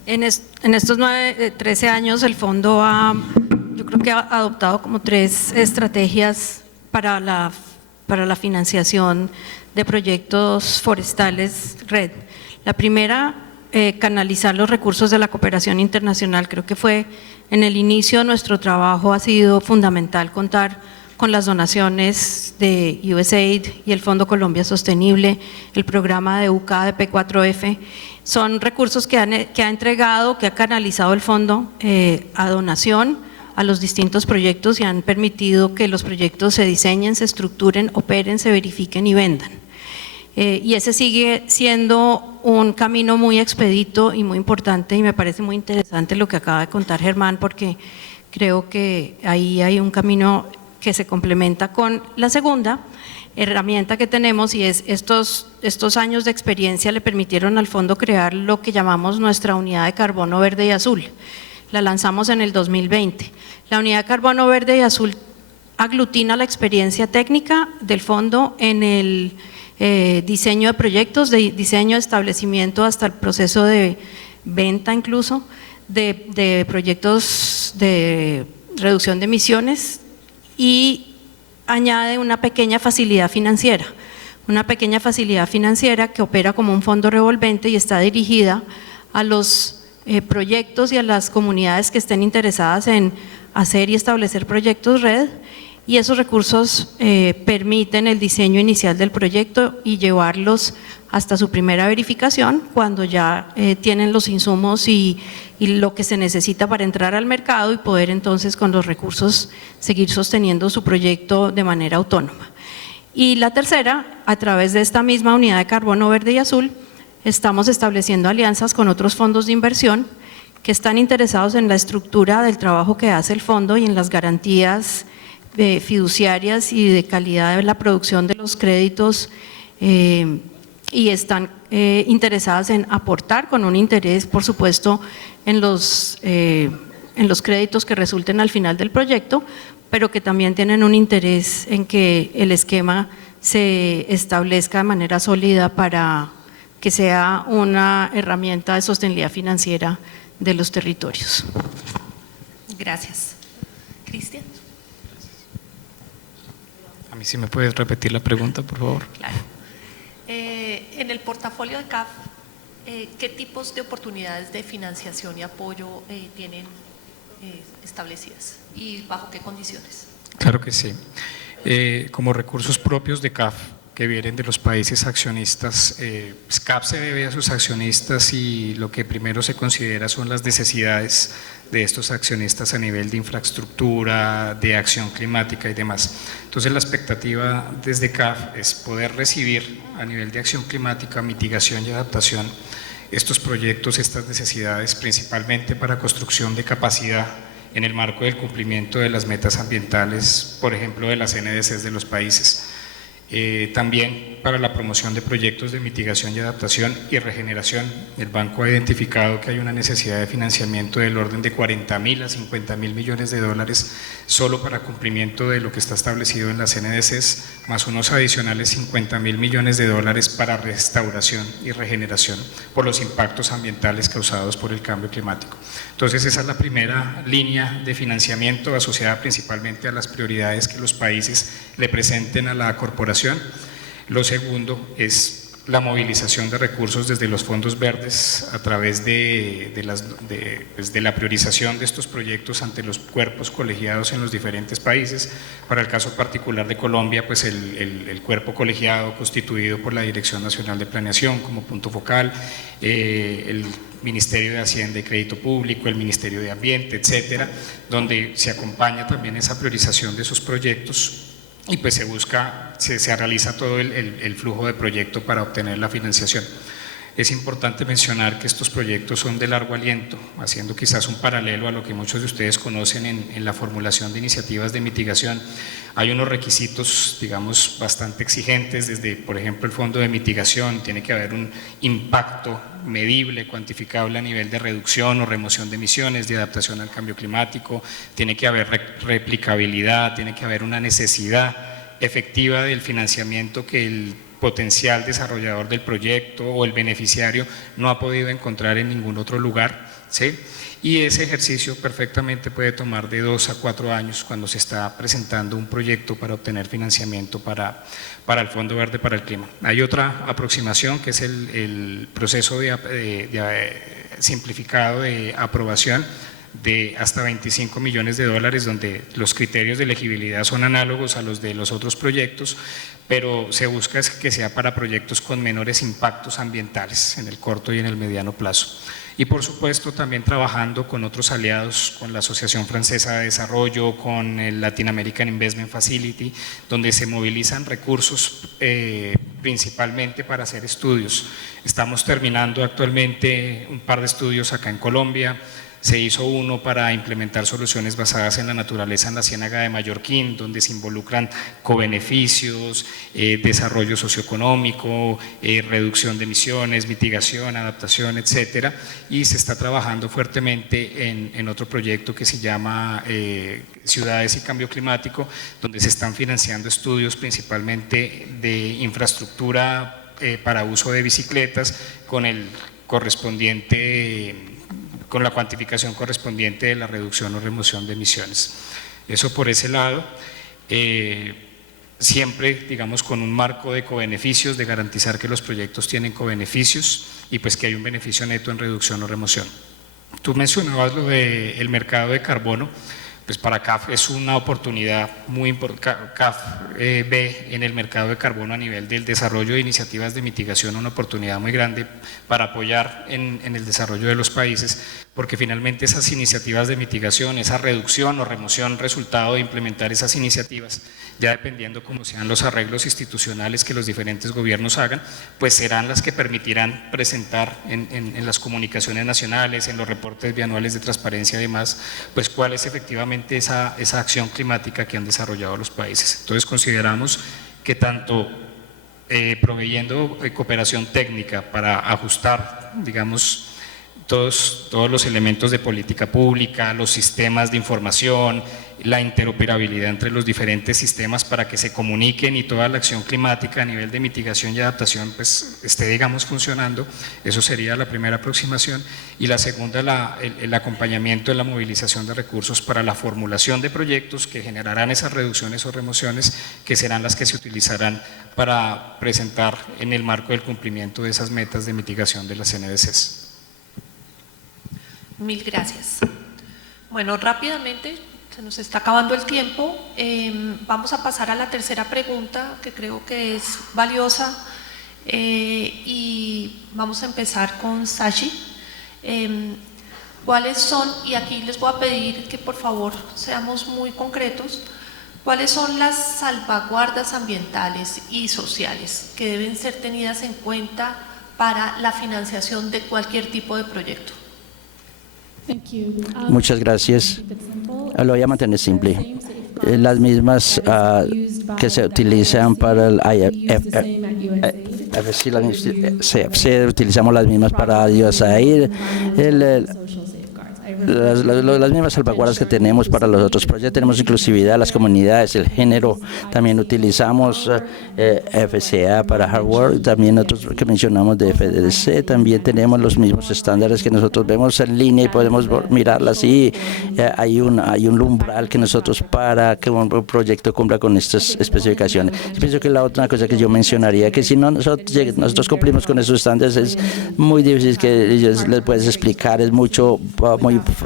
En estos 13 años el fondo yo creo que ha adoptado como 3 estrategias para la financiación de proyectos forestales red. La primera, canalizar los recursos de la cooperación internacional. Creo que fue en el inicio de nuestro trabajo ha sido fundamental contar con las donaciones de USAID y el Fondo Colombia Sostenible, el programa de UKADP 4F. Son recursos que ha entregado, que ha canalizado el fondo a donación a los distintos proyectos y han permitido que los proyectos se diseñen, se estructuren, operen, se verifiquen y vendan. Y ese sigue siendo un camino muy expedito y muy importante, y me parece muy interesante lo que acaba de contar Germán, porque creo que ahí hay un camino que se complementa con la segunda herramienta que tenemos, y es estos años de experiencia le permitieron al fondo crear lo que llamamos nuestra unidad de carbono verde y azul. La lanzamos en el 2020. La unidad de carbono verde y azul aglutina la experiencia técnica del fondo en el diseño de proyectos, de diseño de establecimiento hasta el proceso de venta incluso, de proyectos de reducción de emisiones, y añade una pequeña facilidad financiera que opera como un fondo revolvente y está dirigida a los proyectos y a las comunidades que estén interesadas en hacer y establecer proyectos red, y esos recursos permiten el diseño inicial del proyecto y llevarlos hasta su primera verificación cuando ya tienen los insumos y lo que se necesita para entrar al mercado y poder entonces con los recursos seguir sosteniendo su proyecto de manera autónoma. Y la tercera, a través de esta misma unidad de carbono verde y azul, estamos estableciendo alianzas con otros fondos de inversión que están interesados en la estructura del trabajo que hace el fondo y en las garantías fiduciarias y de calidad de la producción de los créditos, y están interesadas en aportar con un interés, por supuesto, en los créditos que resulten al final del proyecto, pero que también tienen un interés en que el esquema se establezca de manera sólida para que sea una herramienta de sostenibilidad financiera de los territorios. Gracias. Cristian. A mí sí me puedes repetir la pregunta, por favor. Claro. En el portafolio de CAF, ¿qué tipos de oportunidades de financiación y apoyo tienen establecidas y bajo qué condiciones? Claro que sí. Como recursos propios de CAF que vienen de los países accionistas, CAF se debe a sus accionistas y lo que primero se considera son las necesidades de estos accionistas a nivel de infraestructura, de acción climática y demás. Entonces la expectativa desde CAF es poder recibir a nivel de acción climática, mitigación y adaptación estos proyectos, estas necesidades, principalmente para construcción de capacidad en el marco del cumplimiento de las metas ambientales, por ejemplo de las NDCs de los países. También para la promoción de proyectos de mitigación y adaptación y regeneración. El banco ha identificado que hay una necesidad de financiamiento del orden de 40.000 a 50.000 millones de dólares solo para cumplimiento de lo que está establecido en las NDCs, más unos adicionales 50.000 millones de dólares para restauración y regeneración por los impactos ambientales causados por el cambio climático. Entonces esa es la primera línea de financiamiento asociada principalmente a las prioridades que los países le presenten a la corporación. Lo segundo es la movilización de recursos desde los fondos verdes a través de la priorización de estos proyectos ante los cuerpos colegiados en los diferentes países. Para el caso particular de Colombia, pues el cuerpo colegiado constituido por la Dirección Nacional de Planeación como punto focal, el Ministerio de Hacienda y Crédito Público, el Ministerio de Ambiente, etcétera, donde se acompaña también esa priorización de esos proyectos y pues se realiza todo el flujo de proyecto para obtener la financiación. Es importante mencionar que estos proyectos son de largo aliento, haciendo quizás un paralelo a lo que muchos de ustedes conocen en la formulación de iniciativas de mitigación. Hay unos requisitos, digamos, bastante exigentes, desde, por ejemplo, el fondo de mitigación, tiene que haber un impacto medible, cuantificable a nivel de reducción o remoción de emisiones, de adaptación al cambio climático, tiene que haber replicabilidad, tiene que haber una necesidad efectiva del financiamiento que el potencial desarrollador del proyecto o el beneficiario no ha podido encontrar en ningún otro lugar, ¿sí? Y ese ejercicio perfectamente puede tomar de 2 a 4 años cuando se está presentando un proyecto para obtener financiamiento para el Fondo Verde para el Clima. Hay otra aproximación que es el proceso simplificado de aprobación de hasta 25 millones de dólares, donde los criterios de elegibilidad son análogos a los de los otros proyectos, pero se busca que sea para proyectos con menores impactos ambientales en el corto y en el mediano plazo. Y por supuesto también trabajando con otros aliados, con la Asociación Francesa de Desarrollo, con el Latin American Investment Facility, donde se movilizan recursos principalmente para hacer estudios. Estamos terminando actualmente un par de estudios acá en Colombia. Se hizo uno para implementar soluciones basadas en la naturaleza en la Ciénaga de Mallorquín, donde se involucran cobeneficios, desarrollo socioeconómico, reducción de emisiones, mitigación, adaptación, etcétera. Y se está trabajando fuertemente en otro proyecto que se llama Ciudades y Cambio Climático, donde se están financiando estudios principalmente de infraestructura para uso de bicicletas con el correspondiente con la cuantificación correspondiente de la reducción o remoción de emisiones. Eso por ese lado, siempre digamos con un marco de cobeneficios, de garantizar que los proyectos tienen cobeneficios y pues que hay un beneficio neto en reducción o remoción. Tú mencionabas lo del mercado de carbono. Pues para CAF es una oportunidad muy importante. CAF ve en el mercado de carbono a nivel del desarrollo de iniciativas de mitigación una oportunidad muy grande para apoyar en el desarrollo de los países, porque finalmente esas iniciativas de mitigación, esa reducción o remoción resultado de implementar esas iniciativas, ya dependiendo cómo sean los arreglos institucionales que los diferentes gobiernos hagan, pues serán las que permitirán presentar en las comunicaciones nacionales, en los reportes bianuales de transparencia y demás, pues cuál es efectivamente esa acción climática que han desarrollado los países. Entonces consideramos que tanto proveyendo cooperación técnica para ajustar, digamos, todos los elementos de política pública, los sistemas de información, la interoperabilidad entre los diferentes sistemas para que se comuniquen y toda la acción climática a nivel de mitigación y adaptación pues esté, digamos, funcionando. Eso sería la primera aproximación. Y la segunda, el acompañamiento en la movilización de recursos para la formulación de proyectos que generarán esas reducciones o remociones, que serán las que se utilizarán para presentar en el marco del cumplimiento de esas metas de mitigación de las NDCs. Mil gracias. Bueno, rápidamente, se nos está acabando el tiempo. Vamos a pasar a la tercera pregunta, que creo que es valiosa, y vamos a empezar con Sashi. ¿Cuáles son, y aquí les voy a pedir que por favor seamos muy concretos, cuáles son las salvaguardas ambientales y sociales que deben ser tenidas en cuenta para la financiación de cualquier tipo de proyecto? Muchas gracias. Lo voy a mantener simple. Las mismas que se utilizan para el IFC, utilizamos las mismas para USAID, las mismas salvaguardas que tenemos para los otros proyectos. Tenemos inclusividad, las comunidades, el género, también utilizamos FCA para hardware, también otros que mencionamos de FDC, también tenemos los mismos estándares que nosotros vemos en línea y podemos mirarlas, y hay un umbral que nosotros para que un proyecto cumpla con estas especificaciones. Yo pienso que la otra cosa que yo mencionaría, que si no nosotros cumplimos con esos estándares, es muy difícil que ellos les puedes explicar, es muy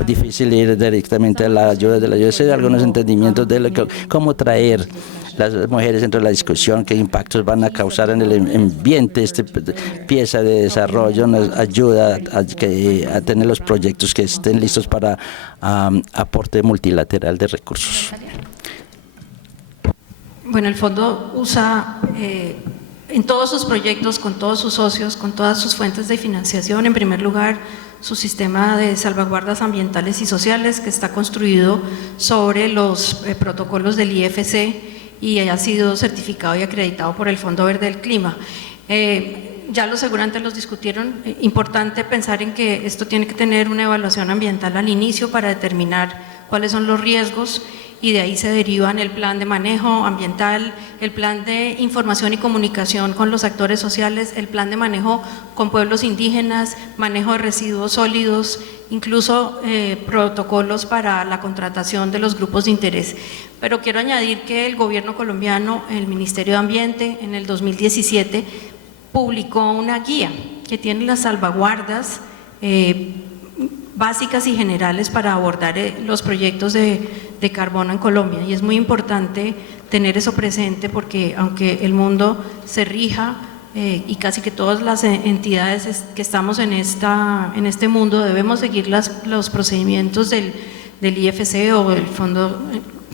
difícil ir directamente a la ayuda de la USAID, algunos entendimientos de cómo traer las mujeres dentro de la discusión, qué impactos van a causar en el ambiente. Esta pieza de desarrollo nos ayuda a tener los proyectos que estén listos para aporte multilateral de recursos. Bueno, el fondo usa en todos sus proyectos, con todos sus socios, con todas sus fuentes de financiación, en primer lugar, su sistema de salvaguardas ambientales y sociales, que está construido sobre los protocolos del IFC y ha sido certificado y acreditado por el Fondo Verde del Clima. Ya los asegurantes los discutieron. Importante pensar en que esto tiene que tener una evaluación ambiental al inicio para determinar cuáles son los riesgos, y de ahí se derivan el plan de manejo ambiental, el plan de información y comunicación con los actores sociales, el plan de manejo con pueblos indígenas, manejo de residuos sólidos, incluso protocolos para la contratación de los grupos de interés. Pero quiero añadir que el gobierno colombiano, el Ministerio de Ambiente, en el 2017 publicó una guía que tiene las salvaguardas básicas y generales para abordar los proyectos de carbono en Colombia. Y es muy importante tener eso presente porque aunque el mundo se rija y casi que todas las entidades que estamos en este mundo debemos seguir los procedimientos del IFC o el fondo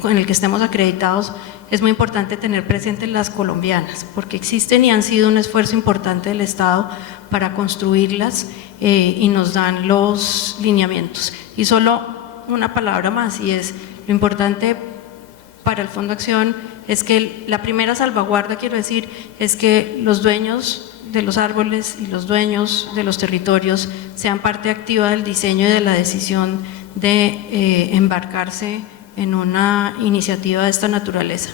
en el que estemos acreditados, es muy importante tener presentes las colombianas, porque existen y han sido un esfuerzo importante del Estado para construirlas y nos dan los lineamientos. Y solo una palabra más, y es lo importante para el Fondo Acción, es que la primera salvaguarda, quiero decir, es que los dueños de los árboles y los dueños de los territorios sean parte activa del diseño y de la decisión de embarcarse en una iniciativa de esta naturaleza,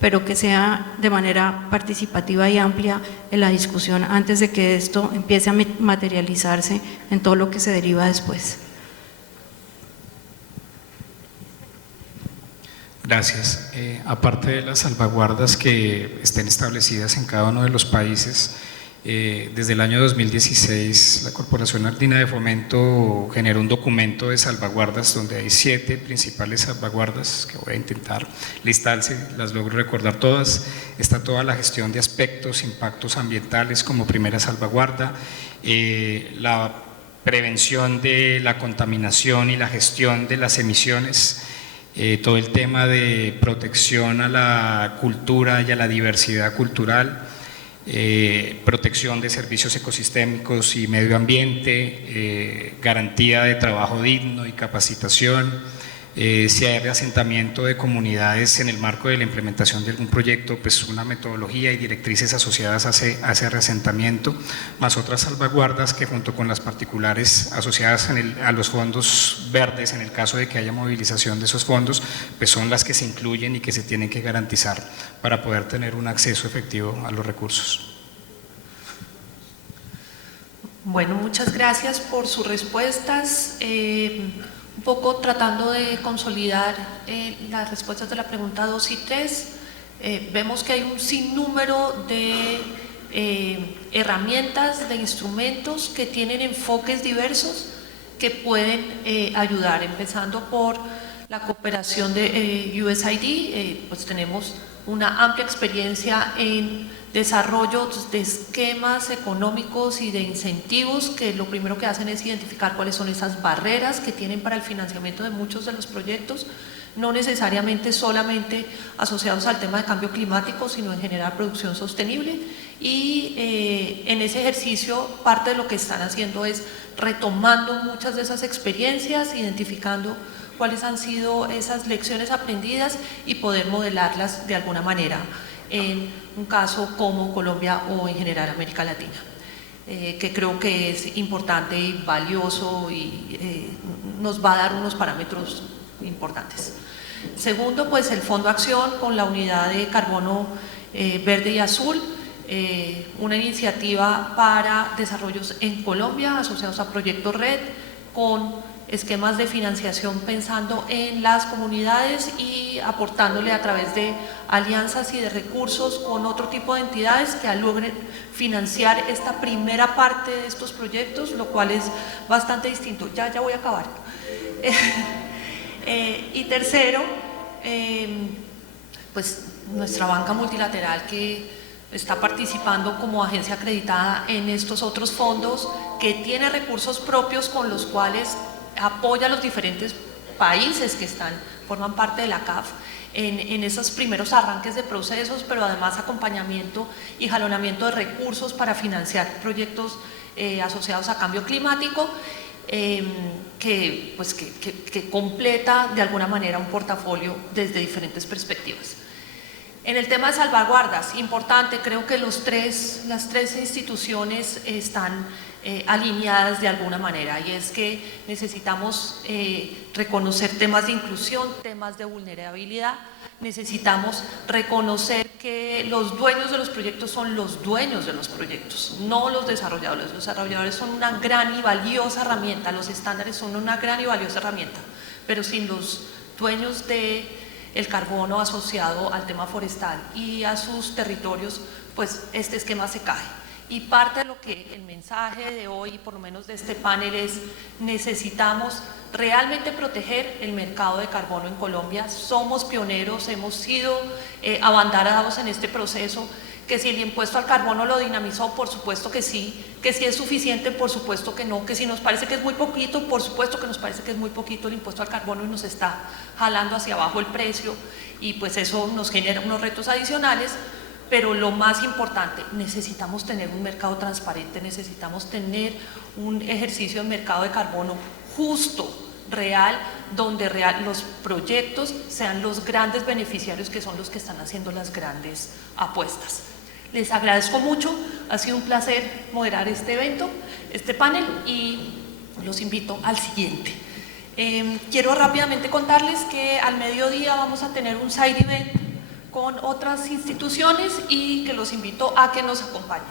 pero que sea de manera participativa y amplia en la discusión antes de que esto empiece a materializarse en todo lo que se deriva después. Gracias. Aparte de las salvaguardas que estén establecidas en cada uno de los países, desde el año 2016 la Corporación Andina de Fomento generó un documento de salvaguardas donde hay 7 principales salvaguardas que voy a intentar listar, si las logro recordar todas. Está toda la gestión de aspectos, impactos ambientales como primera salvaguarda, la prevención de la contaminación y la gestión de las emisiones, todo el tema de protección a la cultura y a la diversidad cultural, protección de servicios ecosistémicos y medio ambiente, garantía de trabajo digno y capacitación. Si hay reasentamiento de comunidades en el marco de la implementación de algún proyecto, pues una metodología y directrices asociadas a ese reasentamiento, más otras salvaguardas que junto con las particulares asociadas a los fondos verdes, en el caso de que haya movilización de esos fondos, pues son las que se incluyen y que se tienen que garantizar para poder tener un acceso efectivo a los recursos. Bueno, muchas gracias por sus respuestas. Un poco tratando de consolidar las respuestas de la pregunta 2 y 3, vemos que hay un sinnúmero de herramientas, de instrumentos que tienen enfoques diversos que pueden ayudar, empezando por la cooperación de USAID. Pues tenemos una amplia experiencia en desarrollo de esquemas económicos y de incentivos que lo primero que hacen es identificar cuáles son esas barreras que tienen para el financiamiento de muchos de los proyectos, no necesariamente solamente asociados al tema de cambio climático, sino en generar producción sostenible. Y en ese ejercicio parte de lo que están haciendo es retomando muchas de esas experiencias, identificando cuáles han sido esas lecciones aprendidas y poder modelarlas de alguna manera en un caso como Colombia o en general América Latina, que creo que es importante y valioso y nos va a dar unos parámetros importantes. Segundo, pues el Fondo Acción con la unidad de carbono verde y azul, una iniciativa para desarrollos en Colombia asociados a Proyecto Red con esquemas de financiación pensando en las comunidades y aportándole a través de alianzas y de recursos con otro tipo de entidades que logren financiar esta primera parte de estos proyectos, lo cual es bastante distinto. Ya voy a acabar. Y tercero, pues nuestra banca multilateral que está participando como agencia acreditada en estos otros fondos, que tiene recursos propios con los cuales apoya a los diferentes países que forman parte de la CAF en esos primeros arranques de procesos, pero además acompañamiento y jalonamiento de recursos para financiar proyectos asociados a cambio climático, que completa de alguna manera un portafolio desde diferentes perspectivas. En el tema de salvaguardas, importante, creo que las tres instituciones están alineadas de alguna manera, y es que necesitamos reconocer temas de inclusión, temas de vulnerabilidad, necesitamos reconocer que los dueños de los proyectos son los dueños de los proyectos, no los desarrolladores. Los desarrolladores son una gran y valiosa herramienta, los estándares son una gran y valiosa herramienta, pero sin los dueños del carbono asociado al tema forestal y a sus territorios, pues este esquema se cae. Y parte de lo que el mensaje de hoy, por lo menos de este panel, es: necesitamos realmente proteger el mercado de carbono en Colombia. Somos pioneros, hemos sido abanderados en este proceso. Que si el impuesto al carbono lo dinamizó, por supuesto que sí. Que si es suficiente, por supuesto que no. Que si nos parece que es muy poquito, por supuesto que nos parece que es muy poquito el impuesto al carbono y nos está jalando hacia abajo el precio, y pues eso nos genera unos retos adicionales. Pero lo más importante, necesitamos tener un mercado transparente, necesitamos tener un ejercicio de mercado de carbono justo, real, donde los proyectos sean los grandes beneficiarios, que son los que están haciendo las grandes apuestas. Les agradezco mucho, ha sido un placer moderar este evento, este panel, y los invito al siguiente. Quiero rápidamente contarles que al mediodía vamos a tener un side event con otras instituciones y que los invito a que nos acompañen.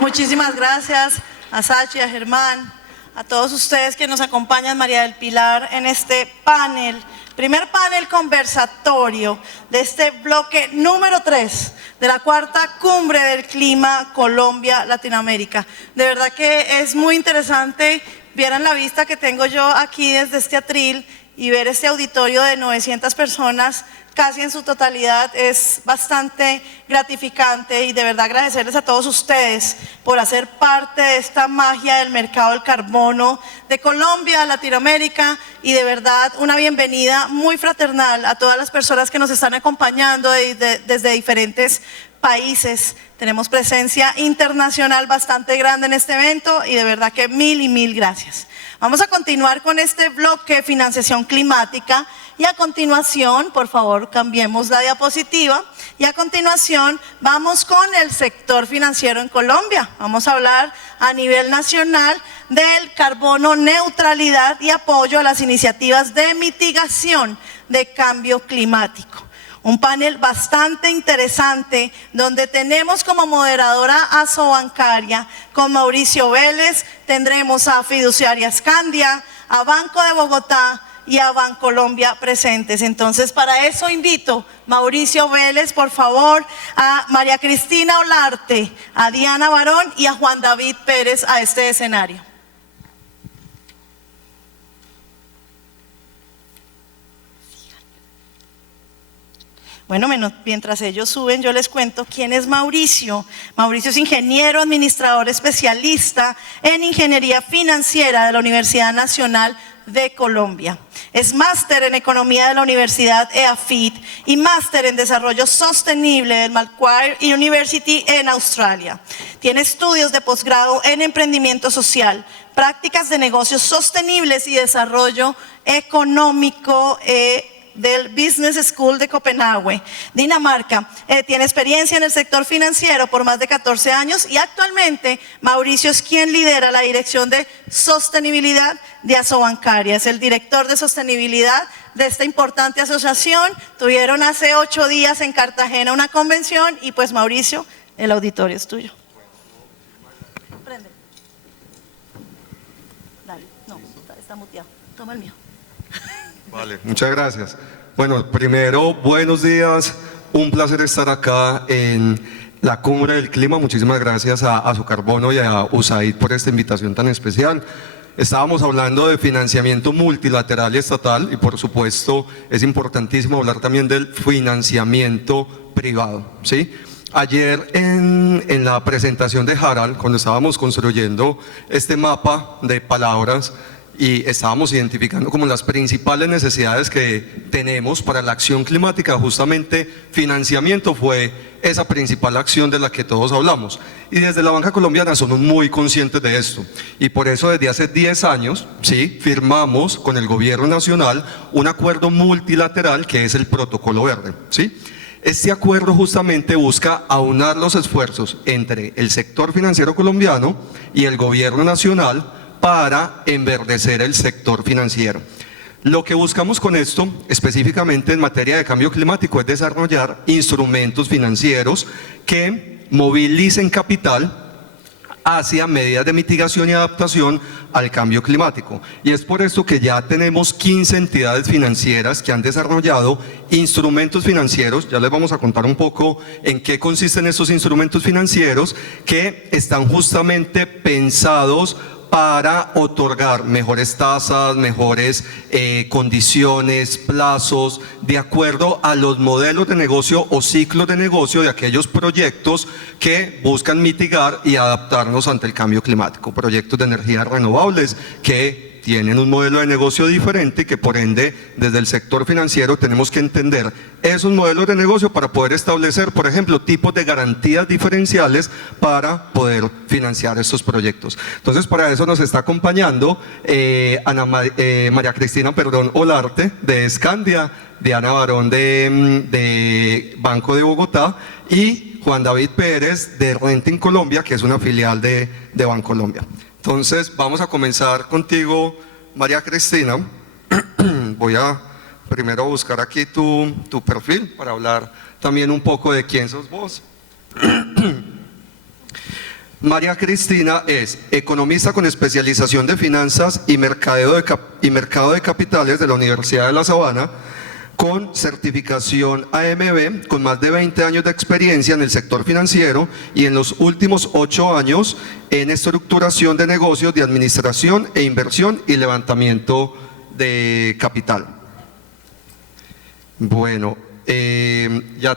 Muchísimas gracias a Sachi, a Germán, a todos ustedes que nos acompañan, María del Pilar, en este panel, primer panel conversatorio de este bloque número 3 de la cuarta Cumbre del Clima Colombia-Latinoamérica. De verdad que es muy interesante. Vieran la vista que tengo yo aquí desde este atril y ver este auditorio de 900 personas casi en su totalidad es bastante gratificante, y de verdad agradecerles a todos ustedes por hacer parte de esta magia del mercado del carbono de Colombia, Latinoamérica, y de verdad una bienvenida muy fraternal a todas las personas que nos están acompañando desde diferentes países. Tenemos presencia internacional bastante grande en este evento y de verdad que mil y mil gracias. Vamos a continuar con este bloque de financiación climática y a continuación, por favor, cambiemos la diapositiva, y a continuación vamos con el sector financiero en Colombia. Vamos a hablar a nivel nacional del carbono neutralidad y apoyo a las iniciativas de mitigación de cambio climático. Un panel bastante interesante donde tenemos como moderadora a Sobancaria, con Mauricio Vélez, tendremos a Fiduciaria Scandia, a Banco de Bogotá y a Bancolombia presentes. Entonces, para eso invito a Mauricio Vélez, por favor, a María Cristina Olarte, a Diana Barón y a Juan David Pérez a este escenario. Bueno, mientras ellos suben, yo les cuento quién es Mauricio. Mauricio es ingeniero, administrador especialista en ingeniería financiera de la Universidad Nacional de Colombia. Es máster en economía de la Universidad EAFIT y máster en desarrollo sostenible del Macquarie University en Australia. Tiene estudios de posgrado en emprendimiento social, prácticas de negocios sostenibles y desarrollo económico del Business School de Copenhague, Dinamarca. Tiene experiencia en el sector financiero por más de 14 años y actualmente Mauricio es quien lidera la dirección de sostenibilidad de Asobancaria. Es el director de sostenibilidad de esta importante asociación. Tuvieron hace 8 días en Cartagena una convención y pues Mauricio, el auditorio es tuyo. Prende. Dale, no, está muteado. Toma el mío. Vale, muchas gracias. Bueno, primero, buenos días. Un placer estar acá en la Cumbre del Clima. Muchísimas gracias a Asocarbono y a USAID por esta invitación tan especial. Estábamos hablando de financiamiento multilateral y estatal y por supuesto es importantísimo hablar también del financiamiento privado, ¿sí? Ayer en la presentación de Harald, cuando estábamos construyendo este mapa de palabras, y estábamos identificando como las principales necesidades que tenemos para la acción climática, justamente financiamiento fue esa principal acción de la que todos hablamos. Y desde la banca colombiana somos muy conscientes de esto. Y por eso desde hace 10 años, ¿sí?, firmamos con el gobierno nacional un acuerdo multilateral que es el Protocolo Verde, ¿sí? Este acuerdo justamente busca aunar los esfuerzos entre el sector financiero colombiano y el gobierno nacional para enverdecer el sector financiero. Lo que buscamos con esto, específicamente en materia de cambio climático, es desarrollar instrumentos financieros que movilicen capital hacia medidas de mitigación y adaptación al cambio climático. Y es por esto que ya tenemos 15 entidades financieras que han desarrollado instrumentos financieros, ya les vamos a contar un poco en qué consisten estos instrumentos financieros, que están justamente pensados para otorgar mejores tasas, mejores condiciones, plazos, de acuerdo a los modelos de negocio o ciclos de negocio de aquellos proyectos que buscan mitigar y adaptarnos ante el cambio climático. Proyectos de energías renovables que tienen un modelo de negocio diferente y que por ende desde el sector financiero tenemos que entender esos modelos de negocio para poder establecer, por ejemplo, tipos de garantías diferenciales para poder financiar estos proyectos. Entonces, para eso nos está acompañando María Cristina Olarte de Escandia, Diana Barón de Banco de Bogotá y Juan David Pérez de Renting Colombia, que es una filial de Bancolombia. Entonces, vamos a comenzar contigo, María Cristina. Voy a primero buscar aquí tu perfil para hablar también un poco de quién sos vos. María Cristina es economista con especialización de finanzas y mercado de capitales de la Universidad de La Sabana, con certificación AMB, con más de 20 años de experiencia en el sector financiero y en los últimos 8 años en estructuración de negocios de administración e inversión y levantamiento de capital. Bueno, ya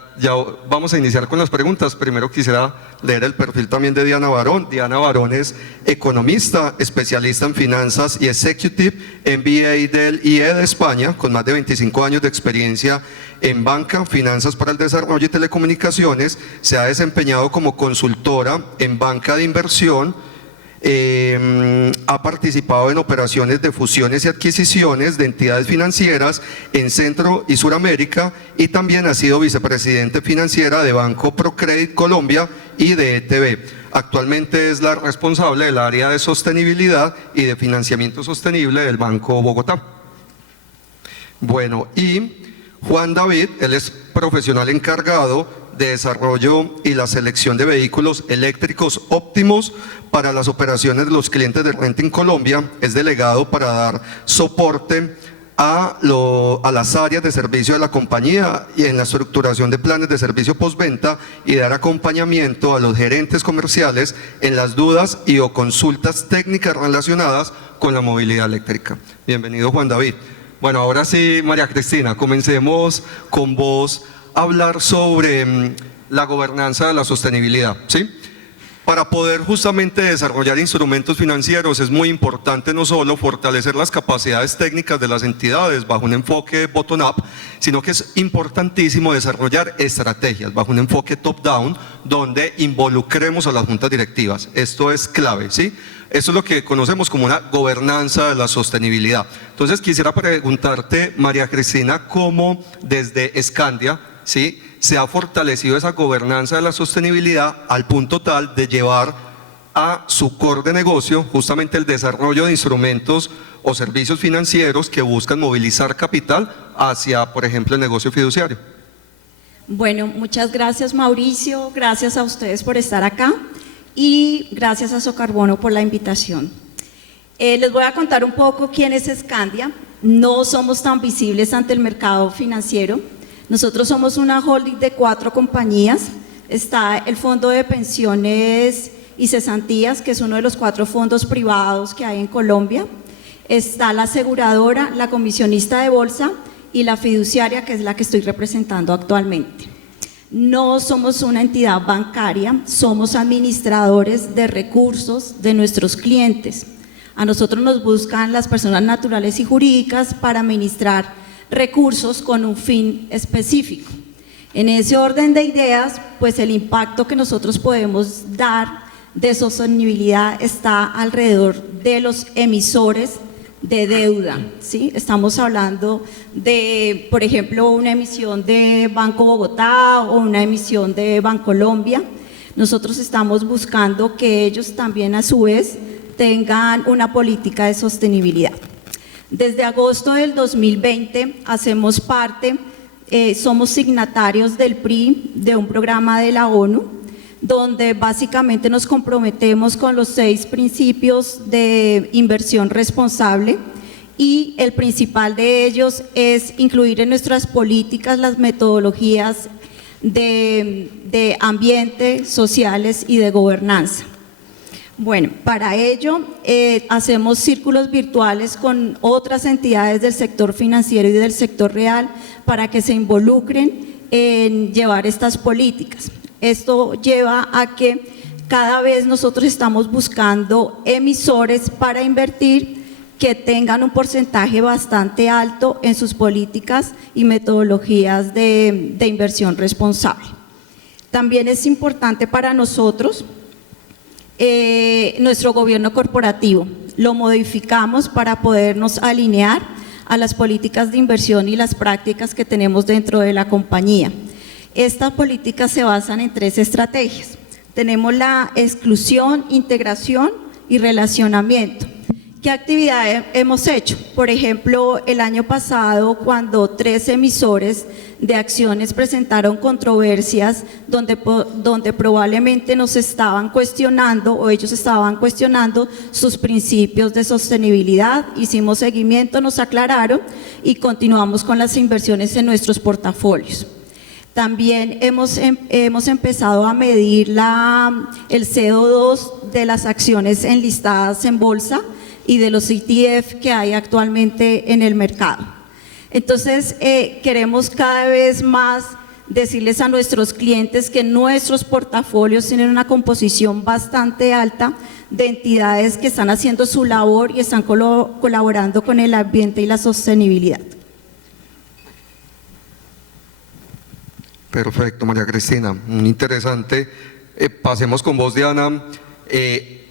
vamos a iniciar con las preguntas. Primero quisiera leer el perfil también de Diana Barón. Diana Barón es economista, especialista en finanzas y executive, MBA del IE de España, con más de 25 años de experiencia en banca, finanzas para el desarrollo y telecomunicaciones. Se ha desempeñado como consultora en banca de inversión. Ha participado en operaciones de fusiones y adquisiciones de entidades financieras en Centro y Suramérica y también ha sido vicepresidente financiera de Banco Procredit Colombia y de ETB. Actualmente es la responsable del área de sostenibilidad y de financiamiento sostenible del Banco Bogotá. Bueno, y Juan David, él es profesional encargado de desarrollo y la selección de vehículos eléctricos óptimos para las operaciones de los clientes de Renting Colombia. Es delegado para dar soporte a las áreas de servicio de la compañía y en la estructuración de planes de servicio postventa y dar acompañamiento a los gerentes comerciales en las dudas y o consultas técnicas relacionadas con la movilidad eléctrica. Bienvenido, Juan David. Bueno, ahora sí, María Cristina, comencemos con vos a hablar sobre la gobernanza de la sostenibilidad, ¿sí? Para poder justamente desarrollar instrumentos financieros es muy importante no solo fortalecer las capacidades técnicas de las entidades bajo un enfoque bottom-up, sino que es importantísimo desarrollar estrategias bajo un enfoque top-down donde involucremos a las juntas directivas. Esto es clave, ¿sí? Esto es lo que conocemos como una gobernanza de la sostenibilidad. Entonces quisiera preguntarte, María Cristina, cómo desde Escandia, ¿sí?, se ha fortalecido esa gobernanza de la sostenibilidad al punto tal de llevar a su core de negocio justamente el desarrollo de instrumentos o servicios financieros que buscan movilizar capital hacia, por ejemplo, el negocio fiduciario. Bueno, muchas gracias, Mauricio, gracias a ustedes por estar acá y gracias a Socarbono por la invitación. Les voy a contar un poco quién es Escandia. No somos tan visibles ante el mercado financiero. Nosotros somos una holding de 4 compañías. Está el Fondo de Pensiones y Cesantías, que es uno de los 4 fondos privados que hay en Colombia. Está la aseguradora, la comisionista de bolsa y la fiduciaria, que es la que estoy representando actualmente. No somos una entidad bancaria, somos administradores de recursos de nuestros clientes. A nosotros nos buscan las personas naturales y jurídicas para administrar recursos con un fin específico. En ese orden de ideas, pues el impacto que nosotros podemos dar de sostenibilidad está alrededor de los emisores de deuda, ¿sí? Estamos hablando de, por ejemplo, una emisión de Banco Bogotá o una emisión de Bancolombia. Nosotros estamos buscando que ellos también a su vez tengan una política de sostenibilidad. Desde agosto del 2020 hacemos parte, somos signatarios del PRI, de un programa de la ONU, donde básicamente nos comprometemos con los 6 principios de inversión responsable, y el principal de ellos es incluir en nuestras políticas las metodologías de ambiente, sociales y de gobernanza. Bueno, para ello hacemos círculos virtuales con otras entidades del sector financiero y del sector real para que se involucren en llevar estas políticas. Esto lleva a que cada vez nosotros estamos buscando emisores para invertir que tengan un porcentaje bastante alto en sus políticas y metodologías de inversión responsable. También es importante para nosotros nuestro gobierno corporativo. Lo modificamos para podernos alinear a las políticas de inversión y las prácticas que tenemos dentro de la compañía. Estas políticas se basan en 3 estrategias. Tenemos la exclusión, integración y relacionamiento. ¿Qué actividades hemos hecho? Por ejemplo, el año pasado, cuando 3 emisores de acciones presentaron controversias donde probablemente nos estaban cuestionando o ellos estaban cuestionando sus principios de sostenibilidad, hicimos seguimiento, nos aclararon y continuamos con las inversiones en nuestros portafolios. También hemos empezado a medir el CO2 de las acciones enlistadas en bolsa y de los ETF que hay actualmente en el mercado. Entonces, queremos cada vez más decirles a nuestros clientes que nuestros portafolios tienen una composición bastante alta de entidades que están haciendo su labor y están colaborando con el ambiente y la sostenibilidad. Perfecto, María Cristina, muy interesante. Pasemos con vos, Diana.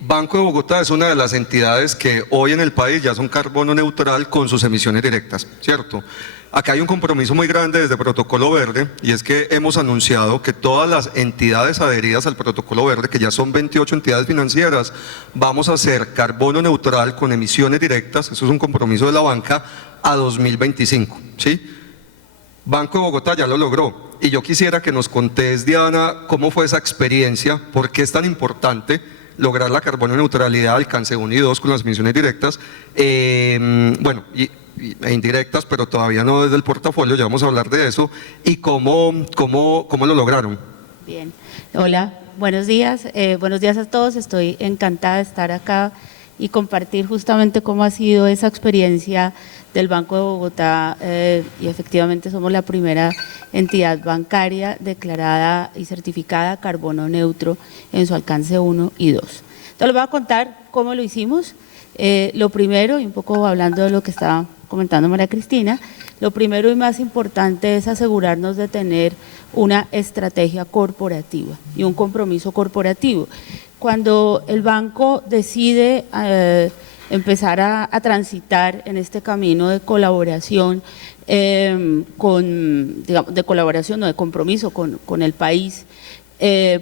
Banco de Bogotá es una de las entidades que hoy en el país ya son carbono neutral con sus emisiones directas, ¿cierto? Acá hay un compromiso muy grande desde Protocolo Verde, y es que hemos anunciado que todas las entidades adheridas al Protocolo Verde, que ya son 28 entidades financieras, vamos a hacer carbono neutral con emisiones directas, eso es un compromiso de la banca, a 2025, ¿sí? Banco de Bogotá ya lo logró, y yo quisiera que nos contés, Diana, cómo fue esa experiencia, por qué es tan importante lograr la carbono neutralidad, alcance 1 y 2 con las emisiones directas, bueno, e indirectas, pero todavía no desde el portafolio, ya vamos a hablar de eso, y cómo lo lograron. Bien, hola, buenos días a todos, estoy encantada de estar acá y compartir justamente cómo ha sido esa experiencia del Banco de Bogotá, y efectivamente somos la primera entidad bancaria declarada y certificada carbono neutro en su alcance 1 y 2. Entonces les voy a contar cómo lo hicimos. Lo primero, y un poco hablando de lo que estaba comentando María Cristina, lo primero y más importante es asegurarnos de tener una estrategia corporativa y un compromiso corporativo. Cuando el banco decide empezar a transitar en este camino de colaboración, de colaboración, no de compromiso con el país,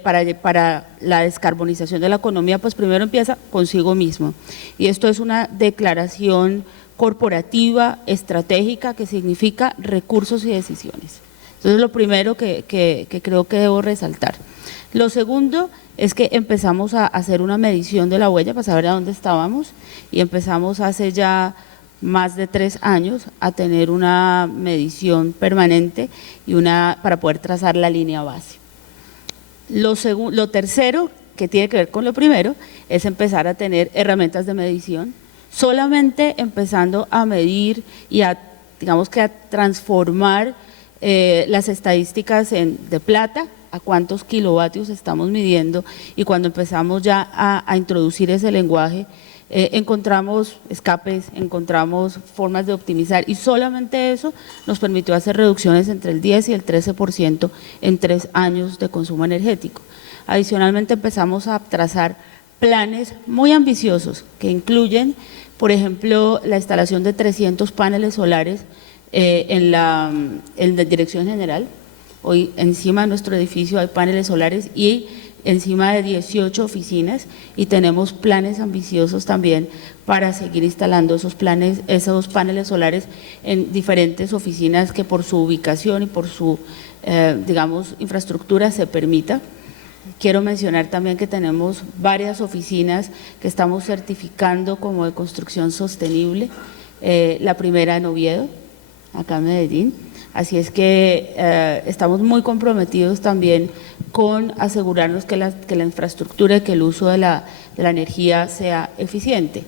para la descarbonización de la economía, pues primero empieza consigo mismo. Y esto es una declaración corporativa, estratégica, que significa recursos y decisiones. Entonces, lo primero que creo que debo resaltar. Lo segundo es que empezamos a hacer una medición de la huella para saber a dónde estábamos, y empezamos hace ya más de 3 años a tener una medición permanente y para poder trazar la línea base. Lo tercero, que tiene que ver con lo primero, es empezar a tener herramientas de medición. Solamente empezando a medir y digamos que a transformar las estadísticas de plata, a cuántos kilovatios estamos midiendo, y cuando empezamos ya a introducir ese lenguaje, encontramos escapes, encontramos formas de optimizar, y solamente eso nos permitió hacer reducciones entre el 10 y el 13% en 3 años de consumo energético. Adicionalmente empezamos a trazar planes muy ambiciosos que incluyen, por ejemplo, la instalación de 300 paneles solares en la dirección general. Hoy encima de nuestro edificio hay paneles solares y encima de 18 oficinas, y tenemos planes ambiciosos también para seguir instalando esos paneles solares en diferentes oficinas que por su ubicación y por su, digamos, infraestructura se permita. Quiero mencionar también que tenemos varias oficinas que estamos certificando como de construcción sostenible, la primera en Oviedo, acá en Medellín. Así es que estamos muy comprometidos también con asegurarnos que la infraestructura y que el uso de la energía sea eficiente.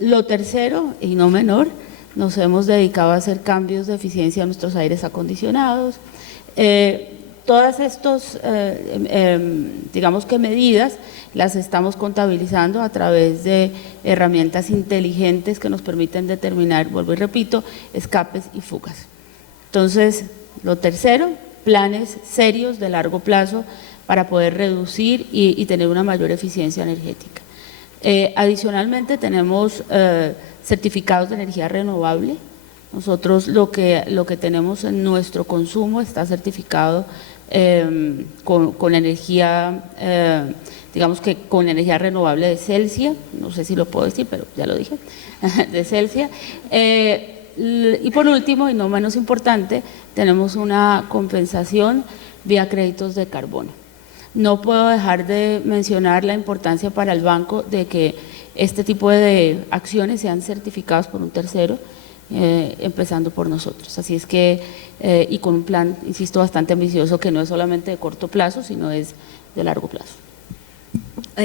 Lo tercero, y no menor, nos hemos dedicado a hacer cambios de eficiencia en nuestros aires acondicionados. Todas estas, digamos que medidas, las estamos contabilizando a través de herramientas inteligentes que nos permiten determinar, vuelvo y repito, escapes y fugas. Entonces, lo tercero, planes serios de largo plazo para poder reducir y tener una mayor eficiencia energética. Adicionalmente, tenemos certificados de energía renovable. Nosotros lo que tenemos en nuestro consumo está certificado con energía, digamos que con energía renovable de Celsia, no sé si lo puedo decir, pero ya lo dije, de Celsia. Y por último, y no menos importante, tenemos una compensación vía créditos de carbono. No puedo dejar de mencionar la importancia para el banco de que este tipo de acciones sean certificadas por un tercero, empezando por nosotros. Así es que, y con un plan, insisto, bastante ambicioso, que no es solamente de corto plazo, sino es de largo plazo.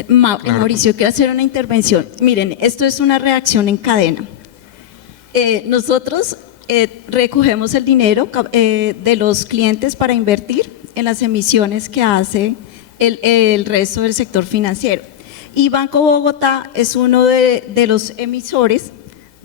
Mauricio, quiero hacer una intervención. Miren, esto es una reacción en cadena. Nosotros recogemos el dinero de los clientes para invertir en las emisiones que hace el resto del sector financiero. Y Banco Bogotá es uno de los emisores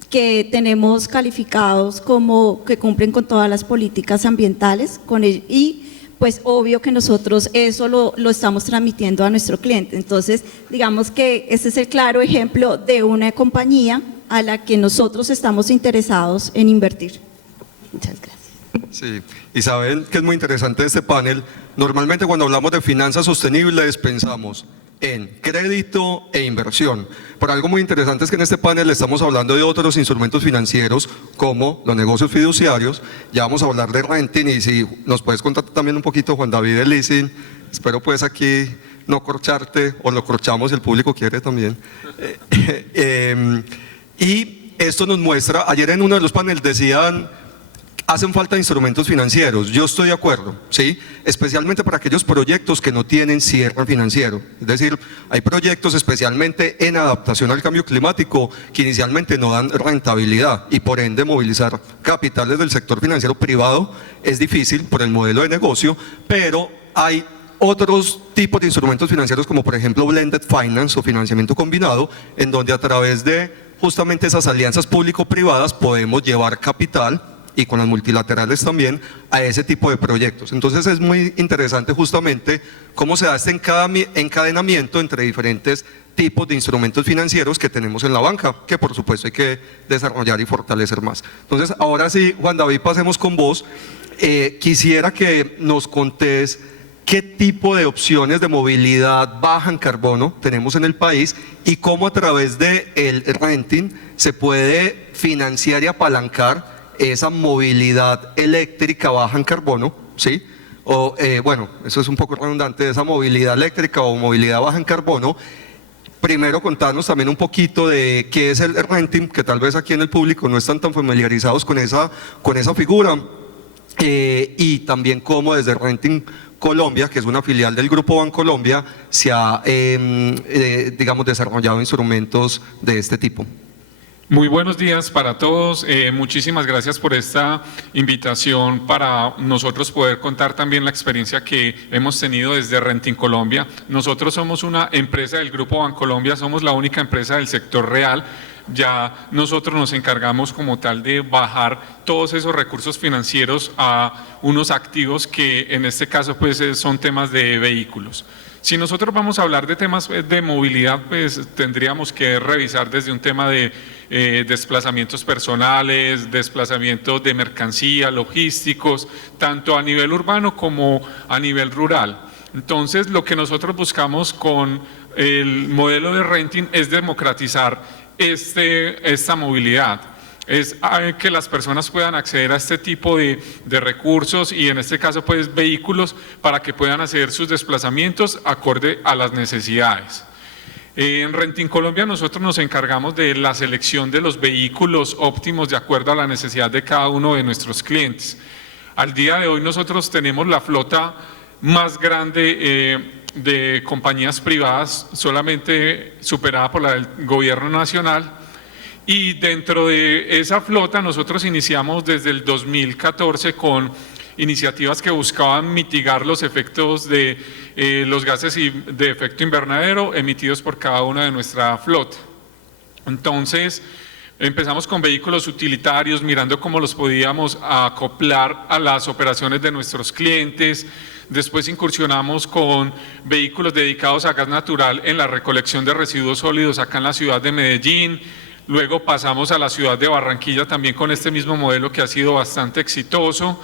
que tenemos calificados como que cumplen con todas las políticas ambientales y pues obvio que nosotros eso lo estamos transmitiendo a nuestro cliente. Entonces, digamos que este es el claro ejemplo de una compañía a la que nosotros estamos interesados en invertir. Muchas gracias. Sí, y saben que es muy interesante este panel. Normalmente cuando hablamos de finanzas sostenibles pensamos en crédito e inversión. Pero algo muy interesante es que en este panel estamos hablando de otros instrumentos financieros como los negocios fiduciarios. Ya vamos a hablar de renting, y si nos puedes contar también un poquito, Juan David, de leasing. Espero pues aquí no corcharte, o lo corchamos si el público quiere también. Y esto nos muestra, ayer en uno de los paneles decían, hacen falta instrumentos financieros. Yo estoy de acuerdo, ¿sí? Especialmente para aquellos proyectos que no tienen cierre financiero. Es decir, hay proyectos especialmente en adaptación al cambio climático que inicialmente no dan rentabilidad y por ende movilizar capitales del sector financiero privado es difícil por el modelo de negocio, pero hay otros tipos de instrumentos financieros como por ejemplo blended finance o financiamiento combinado, en donde a través de justamente esas alianzas público-privadas podemos llevar capital, y con las multilaterales también, a ese tipo de proyectos. Entonces es muy interesante justamente cómo se da este encadenamiento entre diferentes tipos de instrumentos financieros que tenemos en la banca, que por supuesto hay que desarrollar y fortalecer más. Entonces ahora sí, Juan David, pasemos con vos. Quisiera que nos contés qué tipo de opciones de movilidad baja en carbono tenemos en el país y cómo a través del renting se puede financiar y apalancar esa movilidad eléctrica baja en carbono, ¿sí? O, bueno, eso es un poco redundante, esa movilidad eléctrica o movilidad baja en carbono. Primero contarnos también un poquito de qué es el renting, que tal vez aquí en el público no están tan familiarizados con esa figura, y también cómo desde Renting Colombia, que es una filial del Grupo Bancolombia, se ha, digamos, desarrollado instrumentos de este tipo. Muy buenos días para todos, muchísimas gracias por esta invitación para nosotros poder contar también la experiencia que hemos tenido desde Renting Colombia. Nosotros somos una empresa del Grupo Bancolombia, somos la única empresa del sector real. Ya nosotros nos encargamos como tal de bajar todos esos recursos financieros a unos activos que en este caso pues son temas de vehículos. Si nosotros vamos a hablar de temas de movilidad, pues tendríamos que revisar desde un tema de desplazamientos personales, desplazamientos de mercancía, logísticos, tanto a nivel urbano como a nivel rural. Entonces, lo que nosotros buscamos con el modelo de renting es democratizar esta movilidad. es que las personas puedan acceder a este tipo de recursos y en este caso pues vehículos para que puedan hacer sus desplazamientos acorde a las necesidades. En Renting Colombia nosotros nos encargamos de la selección de los vehículos óptimos de acuerdo a la necesidad de cada uno de nuestros clientes. Al día de hoy nosotros tenemos la flota más grande de compañías privadas, solamente superada por la del gobierno nacional. Y dentro de esa flota nosotros iniciamos desde el 2014 con iniciativas que buscaban mitigar los efectos de los gases de efecto invernadero emitidos por cada una de nuestra flota. Entonces empezamos con vehículos utilitarios, mirando cómo los podíamos acoplar a las operaciones de nuestros clientes. Después incursionamos con vehículos dedicados a gas natural en la recolección de residuos sólidos acá en la ciudad de Medellín. Luego pasamos a la ciudad de Barranquilla también con este mismo modelo que ha sido bastante exitoso.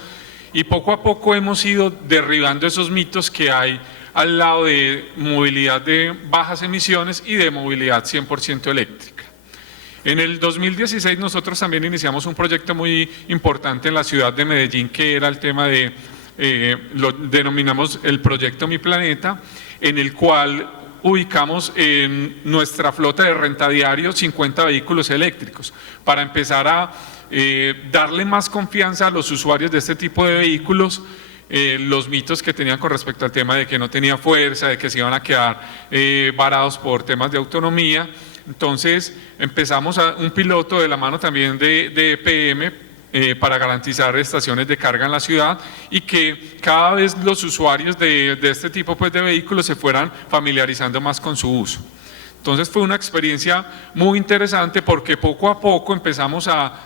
Y poco a poco hemos ido derribando esos mitos que hay al lado de movilidad de bajas emisiones y de movilidad 100% eléctrica. En el 2016 nosotros también iniciamos un proyecto muy importante en la ciudad de Medellín que era el tema de, lo denominamos el proyecto Mi Planeta, en el cual ubicamos en nuestra flota de rentadiario 50 vehículos eléctricos para empezar a darle más confianza a los usuarios de este tipo de vehículos, los mitos que tenían con respecto al tema de que no tenía fuerza, de que se iban a quedar varados por temas de autonomía. Entonces empezamos un piloto de la mano también de EPM para garantizar estaciones de carga en la ciudad y que cada vez los usuarios de este tipo pues, de vehículos se fueran familiarizando más con su uso. Entonces fue una experiencia muy interesante porque poco a poco empezamos a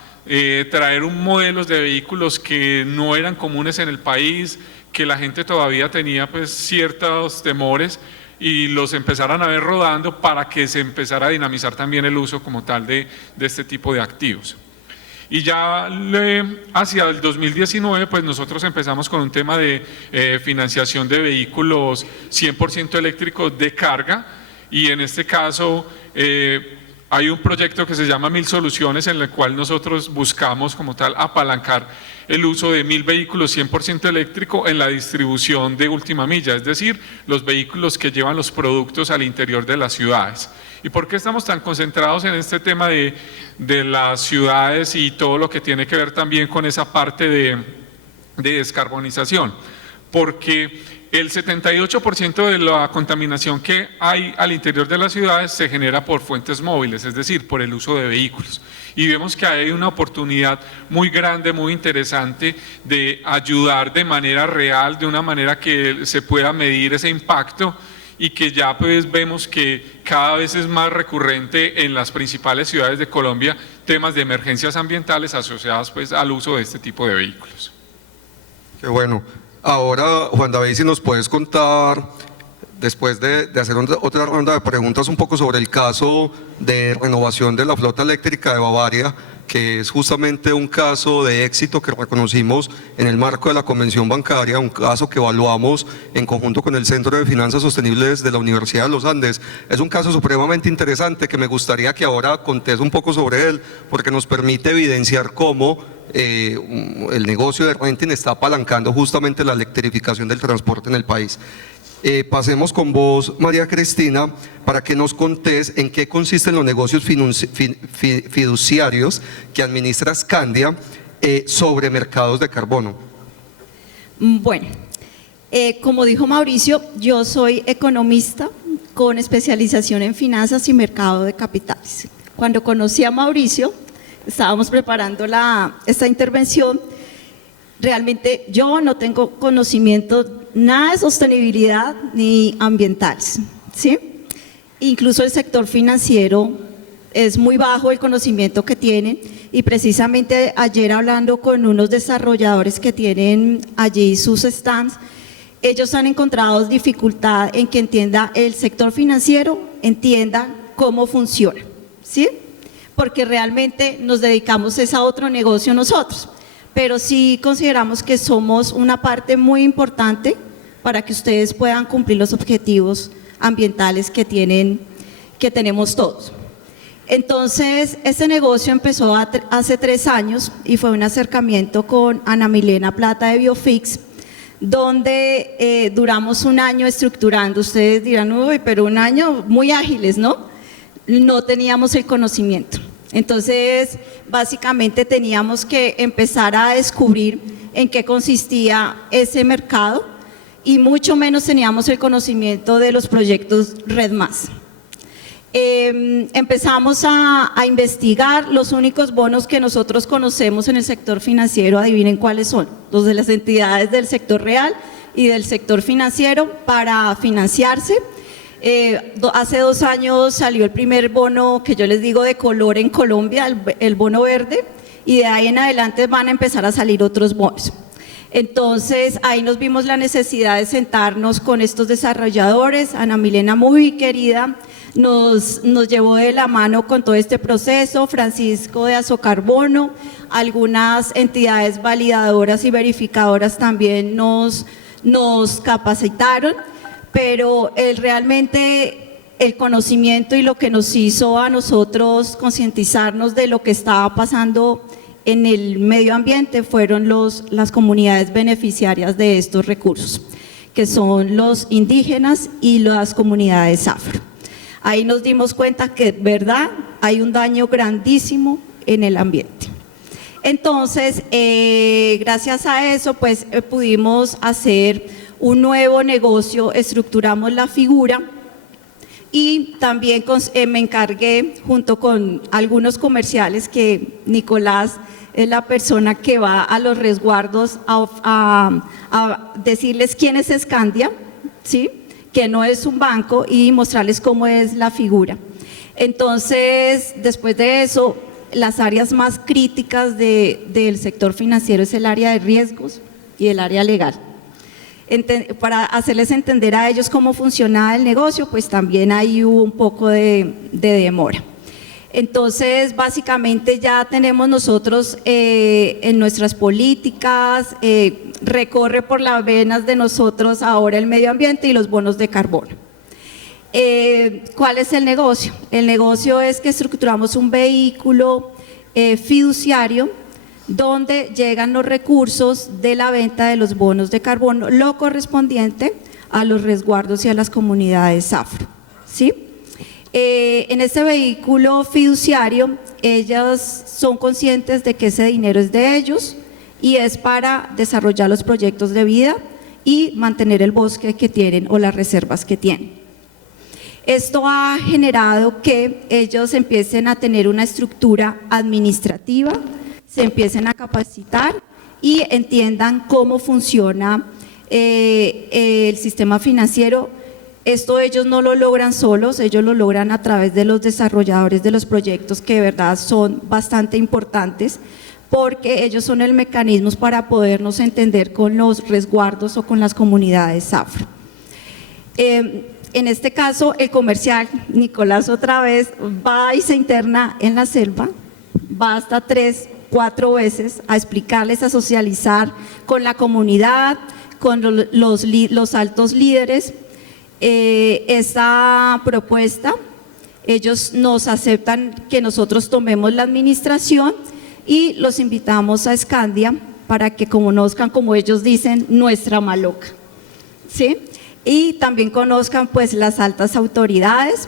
traer modelos de vehículos que no eran comunes en el país, que la gente todavía tenía pues, ciertos temores y los empezaran a ver rodando para que se empezara a dinamizar también el uso como tal de este tipo de activos. Y ya hacia el 2019 pues nosotros empezamos con un tema de financiación de vehículos 100% eléctricos de carga y en este caso hay un proyecto que se llama 1000 Soluciones en el cual nosotros buscamos como tal apalancar el uso de 1000 vehículos 100% eléctrico en la distribución de última milla, es decir, los vehículos que llevan los productos al interior de las ciudades. ¿Y por qué estamos tan concentrados en este tema de las ciudades y todo lo que tiene que ver también con esa parte de descarbonización? Porque el 78% de la contaminación que hay al interior de las ciudades se genera por fuentes móviles, es decir, por el uso de vehículos. Y vemos que hay una oportunidad muy grande, muy interesante de ayudar de manera real, de una manera que se pueda medir ese impacto y que ya pues vemos que cada vez es más recurrente en las principales ciudades de Colombia temas de emergencias ambientales asociadas pues al uso de este tipo de vehículos. Qué bueno. Ahora, Juan David, si nos puedes contar, después de hacer otra ronda de preguntas un poco sobre el caso de renovación de la flota eléctrica de Bavaria, que es justamente un caso de éxito que reconocimos en el marco de la Convención Bancaria, un caso que evaluamos en conjunto con el Centro de Finanzas Sostenibles de la Universidad de los Andes. Es un caso supremamente interesante que me gustaría que ahora contes un poco sobre él, porque nos permite evidenciar cómo el negocio de renting está apalancando justamente la electrificación del transporte en el país. Pasemos con vos, María Cristina, para que nos contés en qué consisten los negocios fiduciarios que administra Scandia sobre mercados de carbono. Bueno, como dijo Mauricio, yo soy economista con especialización en finanzas y mercado de capitales. Cuando conocí a Mauricio, estábamos preparando esta intervención. Realmente yo no tengo conocimiento nada de sostenibilidad ni ambientales, ¿sí? Incluso el sector financiero es muy bajo el conocimiento que tienen y precisamente ayer hablando con unos desarrolladores que tienen allí sus stands, ellos han encontrado dificultad en que entienda el sector financiero, entienda cómo funciona, ¿sí? Porque realmente nos dedicamos a otro negocio nosotros, pero sí consideramos que somos una parte muy importante para que ustedes puedan cumplir los objetivos ambientales que tenemos todos. Entonces, este negocio empezó hace 3 años y fue un acercamiento con Ana Milena Plata de Biofix, donde duramos 1 año estructurando. Ustedes dirán, uy, pero 1 año muy ágiles, ¿no? No teníamos el conocimiento. Entonces, básicamente teníamos que empezar a descubrir en qué consistía ese mercado y mucho menos teníamos el conocimiento de los proyectos Red+. Empezamos a investigar. Los únicos bonos que nosotros conocemos en el sector financiero, adivinen cuáles son, los de las entidades del sector real y del sector financiero para financiarse. Hace 2 años salió el primer bono que yo les digo de color en Colombia, el bono verde, y de ahí en adelante van a empezar a salir otros bonos. Entonces ahí nos vimos la necesidad de sentarnos con estos desarrolladores. Ana Milena, muy querida, nos llevó de la mano con todo este proceso. Francisco de Azocarbono, algunas entidades validadoras y verificadoras también nos capacitaron, pero realmente el conocimiento y lo que nos hizo a nosotros concientizarnos de lo que estaba pasando en el medio ambiente fueron las comunidades beneficiarias de estos recursos, que son los indígenas y las comunidades afro. Ahí nos dimos cuenta que, verdad, hay un daño grandísimo en el ambiente. Entonces, gracias a eso, pues pudimos hacer un nuevo negocio, estructuramos la figura y también me encargué, junto con algunos comerciales, que Nicolás es la persona que va a los resguardos a decirles quién es Scandia, ¿sí?, que no es un banco, y mostrarles cómo es la figura. Entonces, después de eso, las áreas más críticas del sector financiero es el área de riesgos y el área legal. Para hacerles entender a ellos cómo funcionaba el negocio, pues también ahí hubo un poco de demora. Entonces, básicamente ya tenemos nosotros en nuestras políticas, recorre por las venas de nosotros ahora el medio ambiente y los bonos de carbono. ¿Cuál es el negocio? El negocio es que estructuramos un vehículo fiduciario donde llegan los recursos de la venta de los bonos de carbono, lo correspondiente a los resguardos y a las comunidades afro, ¿sí? En este vehículo fiduciario, ellas son conscientes de que ese dinero es de ellos y es para desarrollar los proyectos de vida y mantener el bosque que tienen o las reservas que tienen. Esto ha generado que ellos empiecen a tener una estructura administrativa, se empiecen a capacitar y entiendan cómo funciona el sistema financiero. Esto ellos no lo logran solos, ellos lo logran a través de los desarrolladores de los proyectos, que de verdad son bastante importantes, porque ellos son el mecanismo para podernos entender con los resguardos o con las comunidades afro. En este caso, el comercial, Nicolás otra vez, va y se interna en la selva, va hasta 3, 4 veces a explicarles, a socializar con la comunidad, con los altos líderes. Esta propuesta, ellos nos aceptan que nosotros tomemos la administración y los invitamos a Scandia para que conozcan, como ellos dicen, nuestra maloca, ¿sí? Y también conozcan pues las altas autoridades.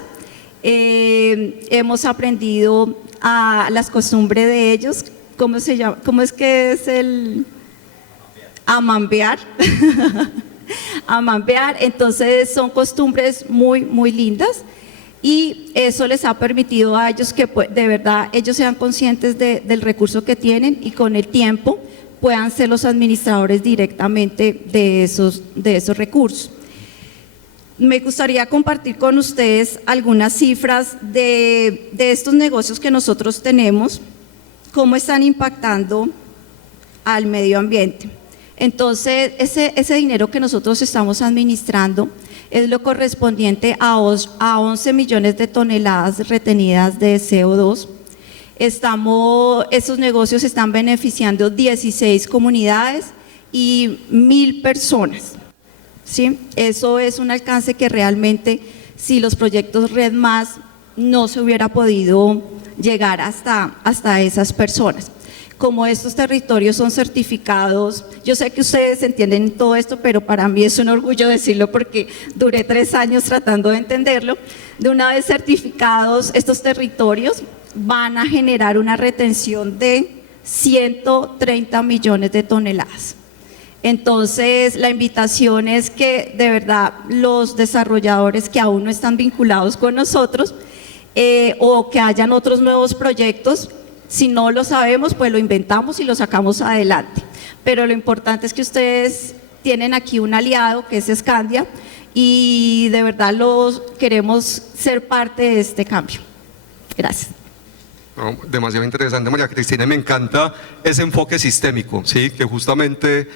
Hemos aprendido a las costumbres de ellos. ¿Cómo se llama? ¿Cómo es que es el amambear? Amambear. Entonces son costumbres muy, muy lindas y eso les ha permitido a ellos que de verdad ellos sean conscientes del recurso que tienen y con el tiempo puedan ser los administradores directamente de esos recursos. Me gustaría compartir con ustedes algunas cifras de estos negocios que nosotros tenemos, cómo están impactando al medio ambiente. Entonces, ese dinero que nosotros estamos administrando es lo correspondiente a 11 millones de toneladas retenidas de CO2. Esos negocios están beneficiando 16 comunidades y 1.000 personas, ¿sí? Eso es un alcance que realmente, si los proyectos Red+, no se hubiera podido llegar hasta esas personas. Como estos territorios son certificados, yo sé que ustedes entienden todo esto, pero para mí es un orgullo decirlo porque duré 3 años tratando de entenderlo. De una vez certificados, estos territorios van a generar una retención de 130 millones de toneladas. Entonces, la invitación es que de verdad los desarrolladores que aún no están vinculados con nosotros o que hayan otros nuevos proyectos, si no lo sabemos, pues lo inventamos y lo sacamos adelante. Pero lo importante es que ustedes tienen aquí un aliado que es Scandia y de verdad queremos ser parte de este cambio. Gracias. No, demasiado interesante, María Cristina, y me encanta ese enfoque sistémico, ¿sí? Que justamente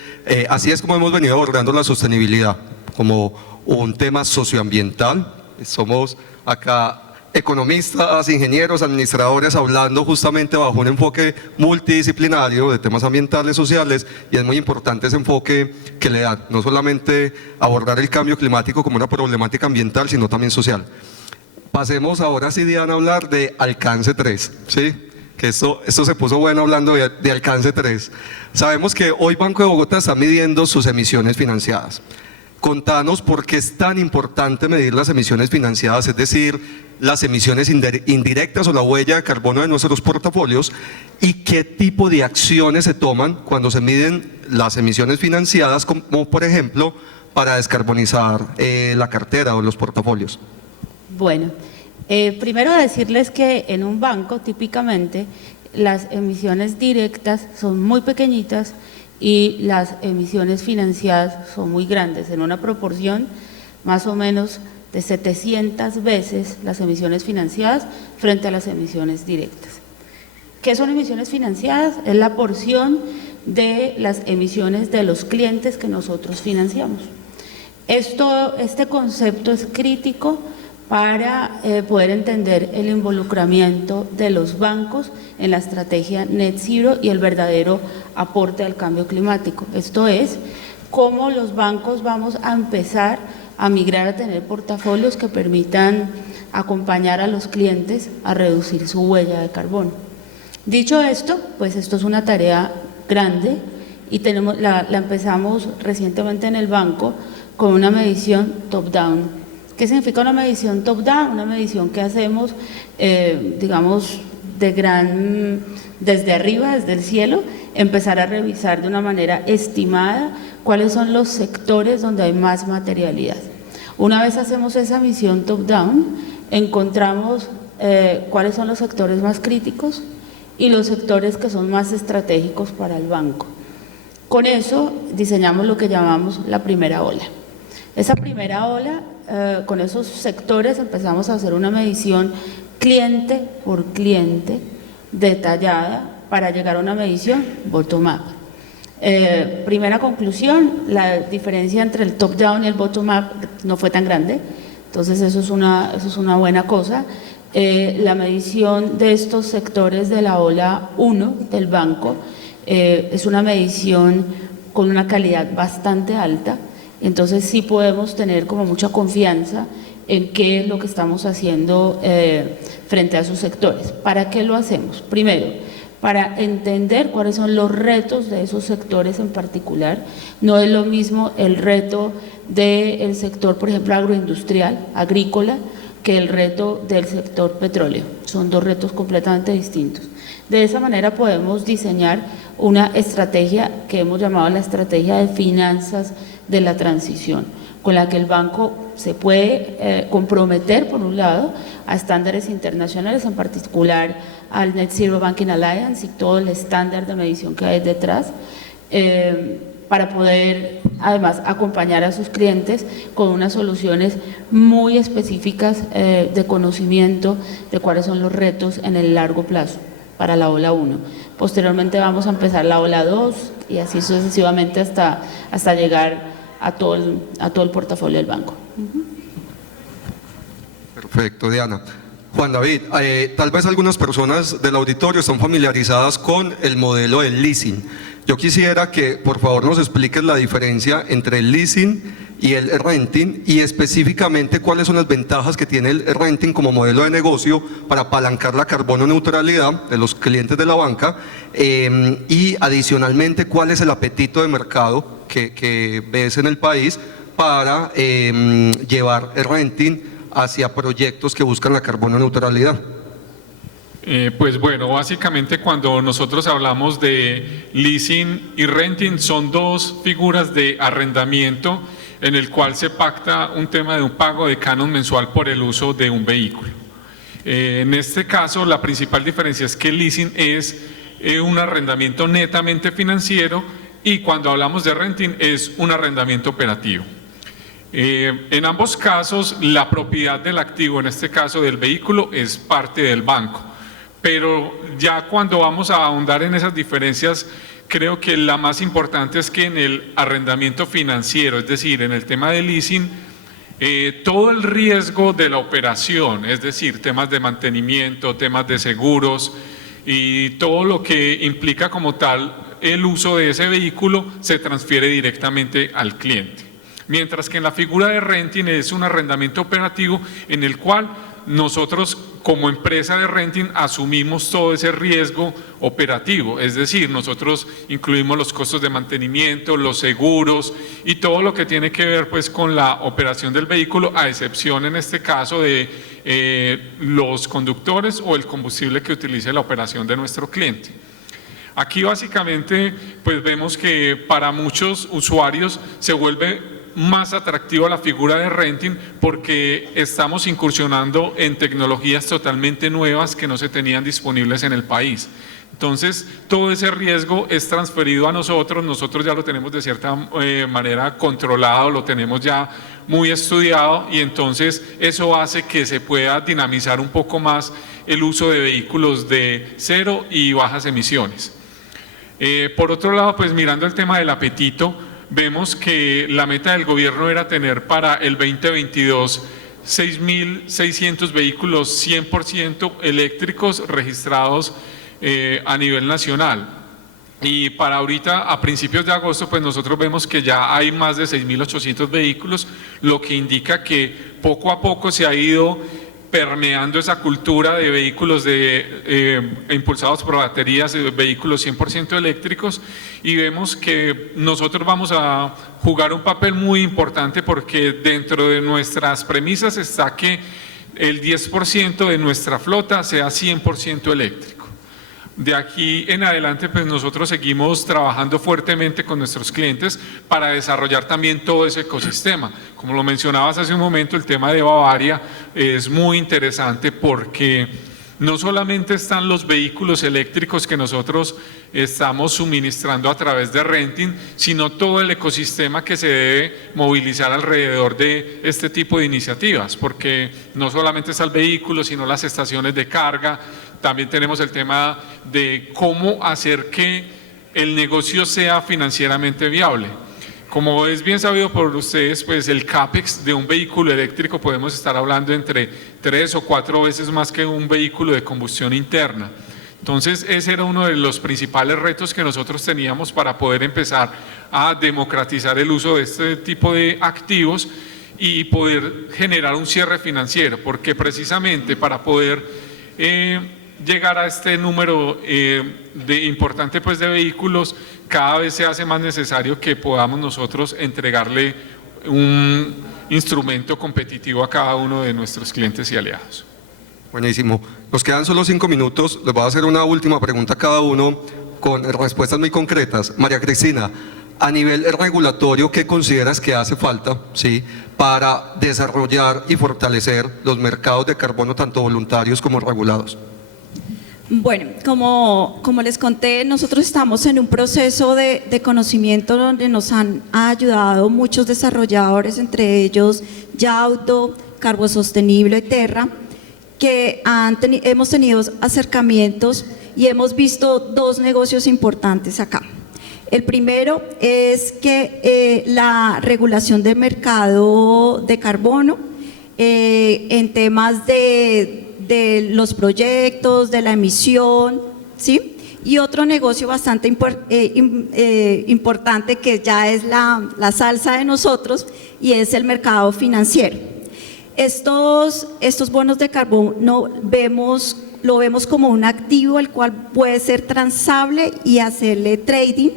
así es como hemos venido abordando la sostenibilidad, como un tema socioambiental. Somos acá economistas, ingenieros, administradores, hablando justamente bajo un enfoque multidisciplinario de temas ambientales, sociales, y es muy importante ese enfoque que le dan, no solamente abordar el cambio climático como una problemática ambiental, sino también social. Pasemos ahora sí, Diana, a hablar de alcance 3, ¿sí? Que esto se puso bueno hablando de alcance 3. Sabemos que hoy Banco de Bogotá está midiendo sus emisiones financiadas. Contanos por qué es tan importante medir las emisiones financiadas, es decir, las emisiones indirectas o la huella de carbono de nuestros portafolios, y qué tipo de acciones se toman cuando se miden las emisiones financiadas, como por ejemplo para descarbonizar la cartera o los portafolios. Bueno, primero decirles que en un banco típicamente las emisiones directas son muy pequeñitas y las emisiones financiadas son muy grandes, en una proporción más o menos de 700 veces las emisiones financiadas frente a las emisiones directas. ¿Qué son emisiones financiadas? Es la porción de las emisiones de los clientes que nosotros financiamos. Este concepto es crítico para poder entender el involucramiento de los bancos en la estrategia Net Zero y el verdadero aporte al cambio climático. Esto es, cómo los bancos vamos a empezar a migrar a tener portafolios que permitan acompañar a los clientes a reducir su huella de carbono. Dicho esto, pues esto es una tarea grande y la empezamos recientemente en el banco con una medición top-down. ¿Qué significa una medición top-down? Una medición que hacemos, digamos, desde arriba, desde el cielo, empezar a revisar de una manera estimada cuáles son los sectores donde hay más materialidad. Una vez hacemos esa medición top-down, encontramos cuáles son los sectores más críticos y los sectores que son más estratégicos para el banco. Con eso diseñamos lo que llamamos la primera ola. Esa primera ola, con esos sectores empezamos a hacer una medición cliente por cliente detallada para llegar a una medición bottom-up. Primera conclusión, la diferencia entre el top-down y el bottom-up no fue tan grande, entonces eso es una buena cosa. La medición de estos sectores de la ola 1 del banco es una medición con una calidad bastante alta. Entonces sí podemos tener como mucha confianza en qué es lo que estamos haciendo frente a esos sectores. ¿Para qué lo hacemos? Primero, para entender cuáles son los retos de esos sectores en particular. No es lo mismo el reto del sector, por ejemplo, agroindustrial, agrícola, que el reto del sector petróleo. Son dos retos completamente distintos. De esa manera podemos diseñar una estrategia que hemos llamado la estrategia de finanzas de la transición, con la que el banco se puede comprometer, por un lado, a estándares internacionales, en particular al Net Zero Banking Alliance y todo el estándar de medición que hay detrás, para poder además acompañar a sus clientes con unas soluciones muy específicas de conocimiento de cuáles son los retos en el largo plazo para la ola 1. Posteriormente vamos a empezar la ola 2 y así sucesivamente hasta llegar a todo el portafolio del banco. Perfecto, Diana. Juan David, tal vez algunas personas del auditorio están familiarizadas con el modelo del leasing. Yo quisiera que por favor nos expliques la diferencia entre el leasing y el renting, y específicamente cuáles son las ventajas que tiene el renting como modelo de negocio para apalancar la carbono neutralidad de los clientes de la banca, y adicionalmente cuál es el apetito de mercado que ves en el país para llevar el renting hacia proyectos que buscan la carbono neutralidad. Pues bueno, básicamente cuando nosotros hablamos de leasing y renting son dos figuras de arrendamiento en el cual se pacta un tema de un pago de canon mensual por el uso de un vehículo. En este caso, la principal diferencia es que el leasing es un arrendamiento netamente financiero y cuando hablamos de renting es un arrendamiento operativo. En ambos casos, la propiedad del activo, en este caso del vehículo, es parte del banco. Pero ya cuando vamos a ahondar en esas diferencias, creo que la más importante es que en el arrendamiento financiero, es decir, en el tema de leasing, todo el riesgo de la operación, es decir, temas de mantenimiento, temas de seguros y todo lo que implica como tal el uso de ese vehículo se transfiere directamente al cliente. Mientras que en la figura de renting es un arrendamiento operativo en el cual nosotros como empresa de renting asumimos todo ese riesgo operativo, es decir, nosotros incluimos los costos de mantenimiento, los seguros y todo lo que tiene que ver pues con la operación del vehículo, a excepción en este caso de los conductores o el combustible que utilice la operación de nuestro cliente. Aquí básicamente pues vemos que para muchos usuarios se vuelve más atractiva la figura de renting porque estamos incursionando en tecnologías totalmente nuevas que no se tenían disponibles en el país. Entonces, todo ese riesgo es transferido a nosotros ya lo tenemos de cierta manera controlado, lo tenemos ya muy estudiado y entonces eso hace que se pueda dinamizar un poco más el uso de vehículos de cero y bajas emisiones. Por otro lado, pues mirando el tema del apetito, vemos que la meta del gobierno era tener para el 2022 6.600 vehículos 100% eléctricos registrados a nivel nacional. Y para ahorita, a principios de agosto, pues nosotros vemos que ya hay más de 6.800 vehículos, lo que indica que poco a poco se ha ido permeando esa cultura de vehículos impulsados por baterías, vehículos 100% eléctricos, y vemos que nosotros vamos a jugar un papel muy importante porque dentro de nuestras premisas está que el 10% de nuestra flota sea 100% eléctrico. De aquí en adelante, pues nosotros seguimos trabajando fuertemente con nuestros clientes para desarrollar también todo ese ecosistema. Como lo mencionabas hace un momento, el tema de Bavaria es muy interesante porque no solamente están los vehículos eléctricos que nosotros estamos suministrando a través de renting, sino todo el ecosistema que se debe movilizar alrededor de este tipo de iniciativas, porque no solamente está el vehículo, sino las estaciones de carga. También tenemos el tema de cómo hacer que el negocio sea financieramente viable. Como es bien sabido por ustedes, pues el CAPEX de un vehículo eléctrico podemos estar hablando entre 3 o 4 veces más que un vehículo de combustión interna. Entonces ese era uno de los principales retos que nosotros teníamos para poder empezar a democratizar el uso de este tipo de activos y poder generar un cierre financiero, porque precisamente para poder llegar a este número importante pues de vehículos, cada vez se hace más necesario que podamos nosotros entregarle un instrumento competitivo a cada uno de nuestros clientes y aliados. Buenísimo. Nos quedan solo 5 minutos. Les voy a hacer una última pregunta a cada uno con respuestas muy concretas. María Cristina, a nivel regulatorio, ¿qué consideras que hace falta, sí, para desarrollar y fortalecer los mercados de carbono tanto voluntarios como regulados? Bueno, como les conté, nosotros estamos en un proceso de conocimiento donde nos han ayudado muchos desarrolladores, entre ellos Yauto, Carbosostenible, Terra, que hemos tenido acercamientos y hemos visto 2 negocios importantes acá. El primero es que la regulación del mercado de carbono en temas de los proyectos, de la emisión, ¿sí? Y otro negocio bastante importante que ya es la salsa de nosotros y es el mercado financiero. Estos bonos de carbono lo vemos como un activo el cual puede ser transable y hacerle trading,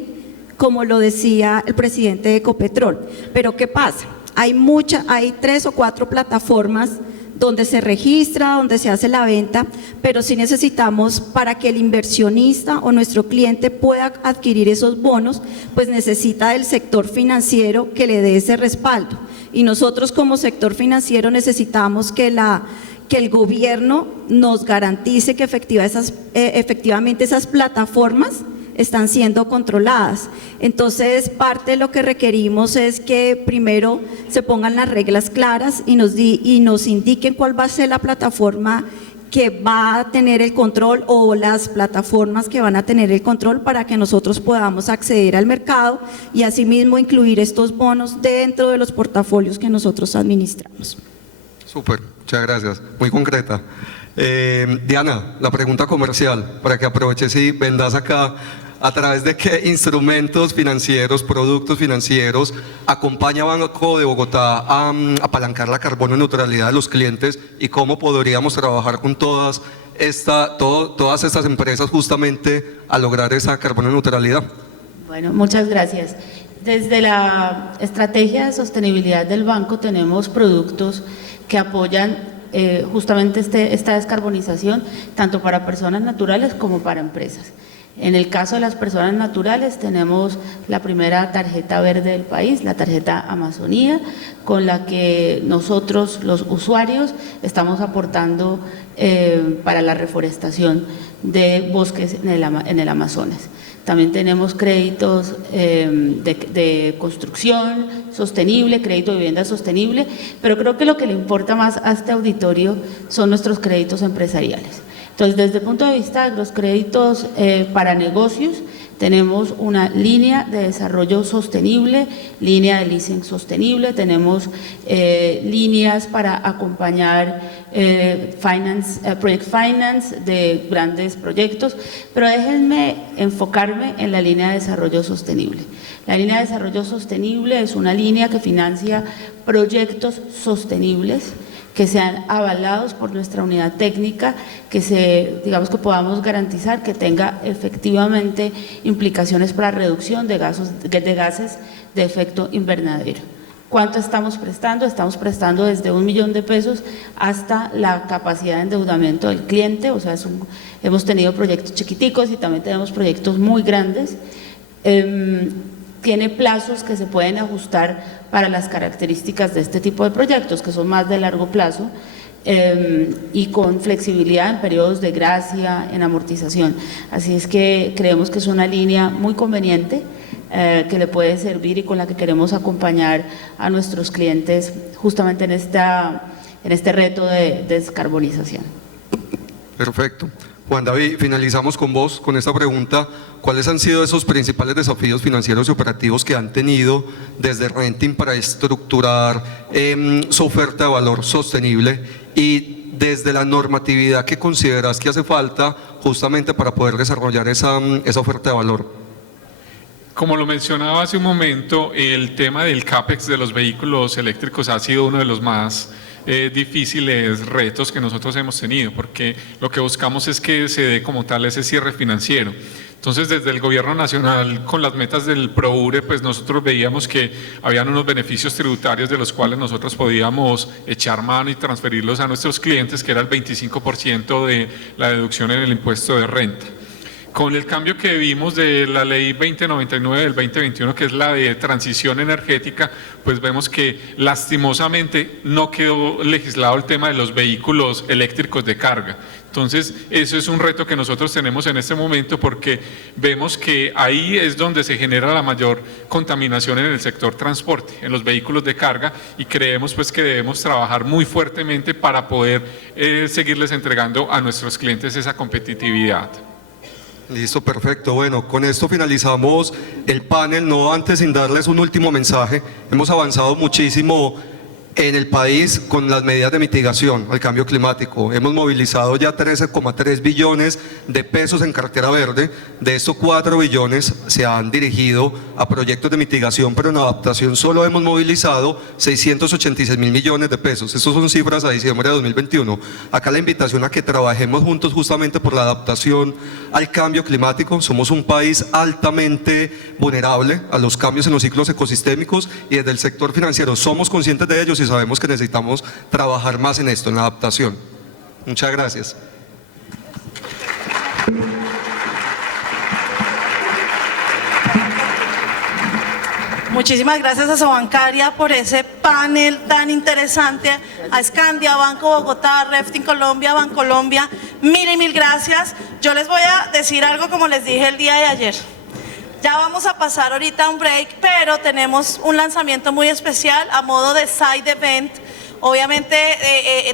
como lo decía el presidente de Ecopetrol. Pero ¿qué pasa? Hay 3 o 4 plataformas donde se registra, donde se hace la venta, pero sí necesitamos, para que el inversionista o nuestro cliente pueda adquirir esos bonos, pues necesita del sector financiero que le dé ese respaldo. Y nosotros como sector financiero necesitamos que el gobierno nos garantice que efectivamente esas plataformas están siendo controladas. Entonces, parte de lo que requerimos es que primero se pongan las reglas claras y nos indiquen cuál va a ser la plataforma que va a tener el control o las plataformas que van a tener el control para que nosotros podamos acceder al mercado y asimismo incluir estos bonos dentro de los portafolios que nosotros administramos. Súper, muchas gracias. Muy concreta. Diana, la pregunta comercial, para que aproveches y vendas acá, ¿a través de qué instrumentos financieros, productos financieros acompaña Banco de Bogotá a apalancar la carbono neutralidad de los clientes y cómo podríamos trabajar con todas estas empresas justamente a lograr esa carbono neutralidad? Bueno, muchas gracias. Desde la estrategia de sostenibilidad del banco tenemos productos que apoyan justamente esta descarbonización, tanto para personas naturales como para empresas. En el caso de las personas naturales tenemos la primera tarjeta verde del país, la tarjeta Amazonía, con la que nosotros, los usuarios, estamos aportando para la reforestación de bosques en el Amazonas. También tenemos créditos de construcción sostenible, crédito de vivienda sostenible, pero creo que lo que le importa más a este auditorio son nuestros créditos empresariales. Entonces, desde el punto de vista de los créditos para negocios, tenemos una línea de desarrollo sostenible, línea de leasing sostenible, tenemos líneas para acompañar project finance de grandes proyectos, pero déjenme enfocarme en la línea de desarrollo sostenible. La línea de desarrollo sostenible es una línea que financia proyectos sostenibles que sean avalados por nuestra unidad técnica, digamos que podamos garantizar que tenga efectivamente implicaciones para reducción de gases de efecto invernadero. ¿Cuánto estamos prestando? Estamos prestando desde $1 millón hasta la capacidad de endeudamiento del cliente, o sea, hemos tenido proyectos chiquiticos y también tenemos proyectos muy grandes. Tiene plazos que se pueden ajustar para las características de este tipo de proyectos, que son más de largo plazo, y con flexibilidad en periodos de gracia, en amortización. Así es que creemos que es una línea muy conveniente que le puede servir y con la que queremos acompañar a nuestros clientes justamente en este reto de descarbonización. Perfecto. Juan David, finalizamos con vos con esta pregunta. ¿Cuáles han sido esos principales desafíos financieros y operativos que han tenido desde Renting para estructurar su oferta de valor sostenible y desde la normatividad que consideras que hace falta justamente para poder desarrollar esa oferta de valor? Como lo mencionaba hace un momento, el tema del CAPEX de los vehículos eléctricos ha sido uno de los más difíciles retos que nosotros hemos tenido, porque lo que buscamos es que se dé como tal ese cierre financiero. Entonces, desde el gobierno nacional, con las metas del PROURE, pues nosotros veíamos que habían unos beneficios tributarios de los cuales nosotros podíamos echar mano y transferirlos a nuestros clientes, que era el 25% de la deducción en el impuesto de renta. Con el cambio que vimos de la ley 2099 del 2021, que es la de transición energética, pues vemos que lastimosamente no quedó legislado el tema de los vehículos eléctricos de carga. Entonces, eso es un reto que nosotros tenemos en este momento porque vemos que ahí es donde se genera la mayor contaminación en el sector transporte, en los vehículos de carga, y creemos pues que debemos trabajar muy fuertemente para poder seguirles entregando a nuestros clientes esa competitividad. Listo, perfecto. Bueno, con esto finalizamos el panel, no antes sin darles un último mensaje. Hemos avanzado muchísimo en el país con las medidas de mitigación al cambio climático. Hemos movilizado ya 13,3 billones de pesos en cartera verde. De estos 4 billones se han dirigido a proyectos de mitigación, pero en adaptación solo hemos movilizado 686 mil millones de pesos. Estas son cifras a diciembre de 2021. Acá la invitación a que trabajemos juntos justamente por la adaptación al cambio climático. Somos un país altamente vulnerable a los cambios en los ciclos ecosistémicos y desde el sector financiero somos conscientes de ellos y sabemos que necesitamos trabajar más en esto, en la adaptación. Muchas gracias. Muchísimas gracias a Sobancaria por ese panel tan interesante, a Scandia, Banco Bogotá, Reftin Colombia, Bancolombia, mil y mil gracias. Yo les voy a decir algo como les dije el día de ayer. Ya vamos a pasar ahorita a un break, pero tenemos un lanzamiento muy especial a modo de side event. Obviamente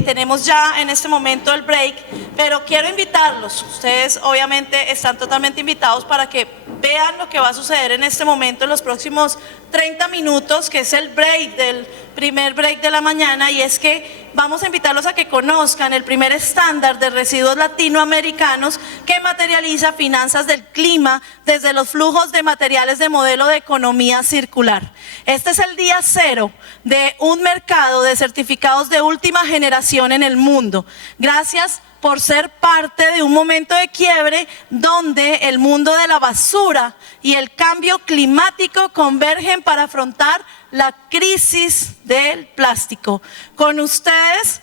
tenemos ya en este momento el break, pero quiero invitarlos. Ustedes obviamente están totalmente invitados para que vean lo que va a suceder en este momento en los próximos 30 minutos, que es el break del primer break de la mañana, y es que vamos a invitarlos a que conozcan el primer estándar de residuos latinoamericanos que materializa finanzas del clima desde los flujos de materiales de modelo de economía circular. Este es el día cero de un mercado de certificados de última generación en el mundo. Gracias por ser parte de un momento de quiebre donde el mundo de la basura y el cambio climático convergen para afrontar la crisis del plástico. Con ustedes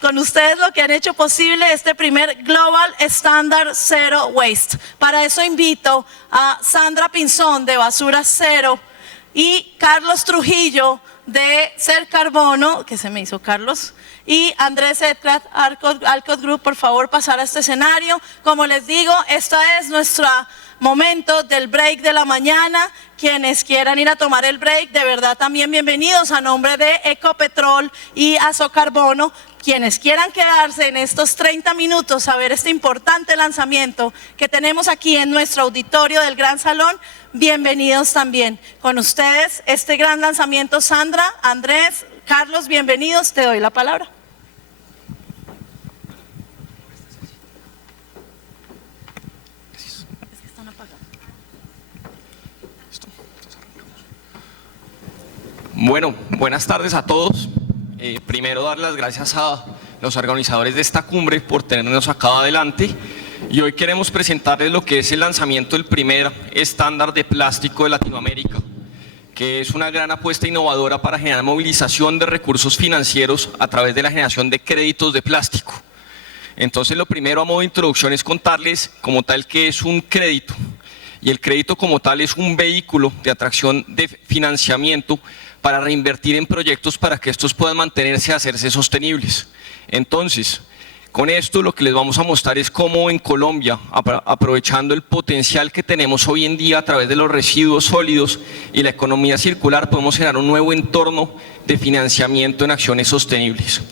con ustedes lo que han hecho posible este primer Global Standard Zero Waste. Para eso invito a Sandra Pinzón de Basura Cero y Carlos Trujillo de Ser Carbono, que se me hizo Carlos, y Andrés Edgrat, Alcott Group, por favor pasar a este escenario. Como les digo, este es nuestro momento del break de la mañana. Quienes quieran ir a tomar el break, de verdad también bienvenidos a nombre de Ecopetrol y Azocarbono. Quienes quieran quedarse en estos 30 minutos a ver este importante lanzamiento que tenemos aquí en nuestro auditorio del Gran Salón, bienvenidos también. Con ustedes este gran lanzamiento. Sandra, Andrés, Carlos, bienvenidos, te doy la palabra. Bueno, buenas tardes a todos. Primero dar las gracias a los organizadores de esta cumbre por tenernos acá adelante. Y hoy queremos presentarles lo que es el lanzamiento del primer estándar de plástico de Latinoamérica, que es una gran apuesta innovadora para generar movilización de recursos financieros a través de la generación de créditos de plástico. Entonces, lo primero a modo de introducción es contarles como tal que es un crédito. Y el crédito como tal es un vehículo de atracción de financiamiento para reinvertir en proyectos para que estos puedan mantenerse y hacerse sostenibles. Entonces, con esto lo que les vamos a mostrar es cómo en Colombia, aprovechando el potencial que tenemos hoy en día a través de los residuos sólidos y la economía circular, podemos generar un nuevo entorno de financiamiento en acciones sostenibles.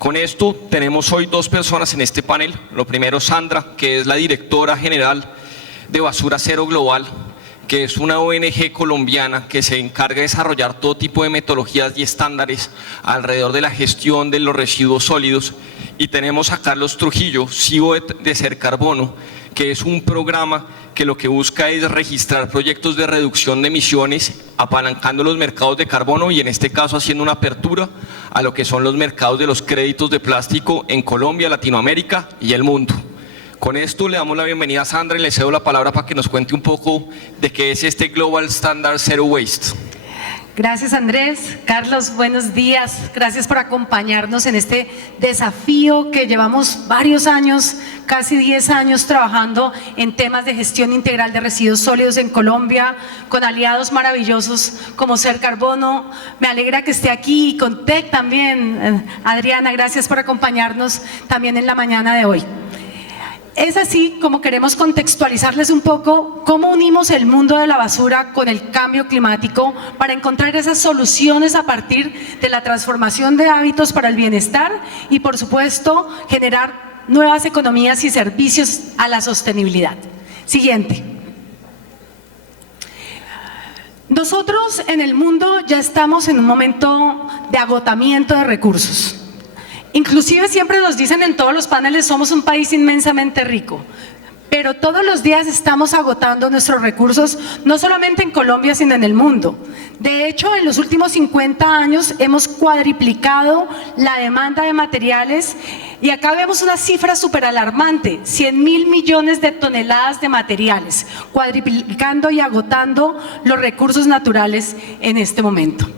Con esto tenemos hoy dos personas en este panel. Lo primero, Sandra, que es la directora general de Basura Cero Global, que es una ONG colombiana que se encarga de desarrollar todo tipo de metodologías y estándares alrededor de la gestión de los residuos sólidos. Y tenemos a Carlos Trujillo, CEO de Ser Carbono, que es un programa que lo que busca es registrar proyectos de reducción de emisiones, apalancando los mercados de carbono y en este caso haciendo una apertura a lo que son los mercados de los créditos de plástico en Colombia, Latinoamérica y el mundo. Con esto le damos la bienvenida a Sandra y le cedo la palabra para que nos cuente un poco de qué es este Global Standard Zero Waste. Gracias, Andrés. Carlos, buenos días. Gracias por acompañarnos en este desafío que llevamos varios años, casi 10 años trabajando en temas de gestión integral de residuos sólidos en Colombia, con aliados maravillosos como Ser Carbono. Me alegra que esté aquí y con TEC también. Adriana, gracias por acompañarnos también en la mañana de hoy. Es así como queremos contextualizarles un poco cómo unimos el mundo de la basura con el cambio climático para encontrar esas soluciones a partir de la transformación de hábitos para el bienestar y, por supuesto, generar nuevas economías y servicios a la sostenibilidad. Siguiente. Nosotros en el mundo ya estamos en un momento de agotamiento de recursos. Inclusive siempre nos dicen en todos los paneles, somos un país inmensamente rico. Pero todos los días estamos agotando nuestros recursos, no solamente en Colombia, sino en el mundo. De hecho, en los últimos 50 años hemos cuadriplicado la demanda de materiales y acá vemos una cifra súper alarmante, 100.000 millones de toneladas de materiales, cuadriplicando y agotando los recursos naturales en este momento.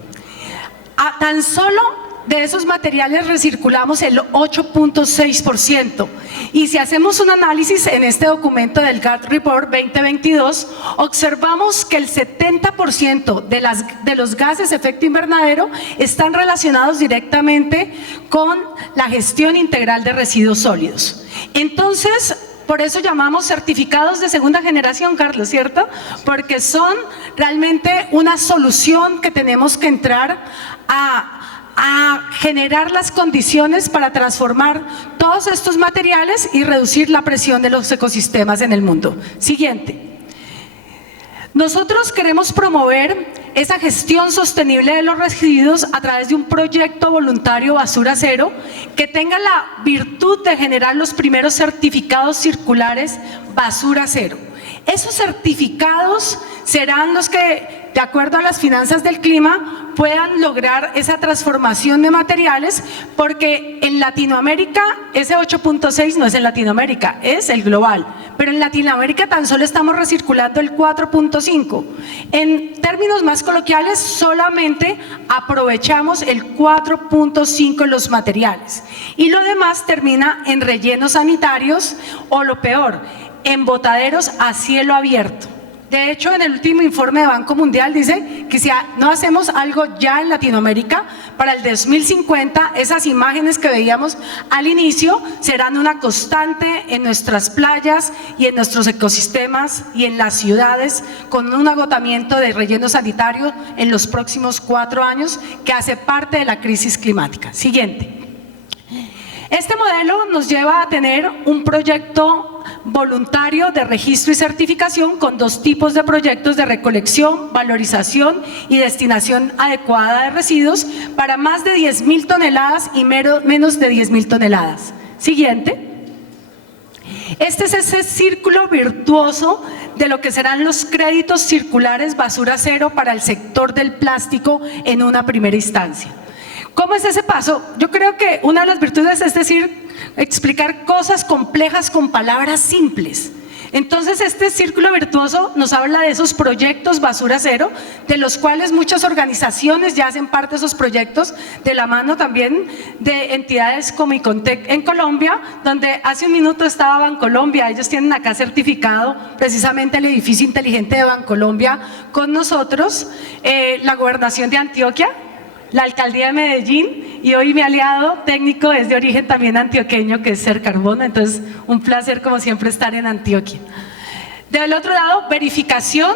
Tan solo de esos materiales recirculamos el 8.6%. Y si hacemos un análisis en este documento del GATT Report 2022, observamos que el 70% de los gases de efecto invernadero están relacionados directamente con la gestión integral de residuos sólidos. Entonces, por eso llamamos certificados de segunda generación, Carlos, ¿cierto? Porque son realmente una solución que tenemos que entrar a generar las condiciones para transformar todos estos materiales y reducir la presión de los ecosistemas en el mundo. Siguiente. Nosotros queremos promover esa gestión sostenible de los residuos a través de un proyecto voluntario Basura Cero que tenga la virtud de generar los primeros certificados circulares Basura Cero. Esos certificados serán los que, de acuerdo a las finanzas del clima, puedan lograr esa transformación de materiales, porque en Latinoamérica ese 8.6 no es en Latinoamérica, es el global, pero en Latinoamérica tan solo estamos recirculando el 4.5. En términos más coloquiales, solamente aprovechamos el 4.5 en los materiales y lo demás termina en rellenos sanitarios o, lo peor, en botaderos a cielo abierto. De hecho, en el último informe de Banco Mundial dice que si no hacemos algo ya en Latinoamérica, para el 2050 esas imágenes que veíamos al inicio serán una constante en nuestras playas y en nuestros ecosistemas y en las ciudades, con un agotamiento de relleno sanitario en los próximos 4 años que hace parte de la crisis climática. Siguiente. Este modelo nos lleva a tener un proyecto voluntario de registro y certificación con 2 tipos de proyectos de recolección, valorización y destinación adecuada de residuos para más de 10.000 toneladas y menos de 10.000 toneladas. Siguiente. Este es ese círculo virtuoso de lo que serán los créditos circulares Basura Cero para el sector del plástico en una primera instancia. ¿Cómo es ese paso? Yo creo que una de las virtudes es explicar cosas complejas con palabras simples. Entonces, este círculo virtuoso nos habla de esos proyectos Basura Cero, de los cuales muchas organizaciones ya hacen parte de esos proyectos, de la mano también de entidades como Icontec en Colombia, donde hace un minuto estaba Bancolombia. Ellos tienen acá certificado precisamente el edificio inteligente de Bancolombia con nosotros, la Gobernación de Antioquia, la Alcaldía de Medellín, y hoy mi aliado técnico es de origen también antioqueño, que es Cercarbono. Entonces, un placer como siempre estar en Antioquia. Del otro lado, verificación,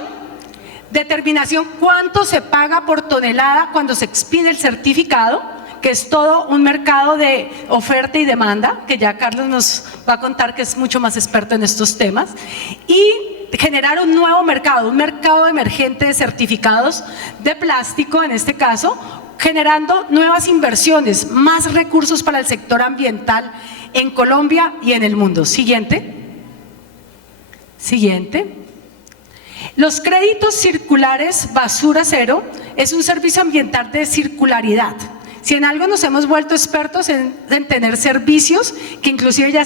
determinación cuánto se paga por tonelada cuando se expide el certificado, que es todo un mercado de oferta y demanda, que ya Carlos nos va a contar, que es mucho más experto en estos temas, y generar un nuevo mercado, un mercado emergente de certificados de plástico en este caso, generando nuevas inversiones, más recursos para el sector ambiental en Colombia y en el mundo. Siguiente. Siguiente. Los créditos circulares Basura Cero es un servicio ambiental de circularidad. Si en algo nos hemos vuelto expertos en tener servicios que inclusive ya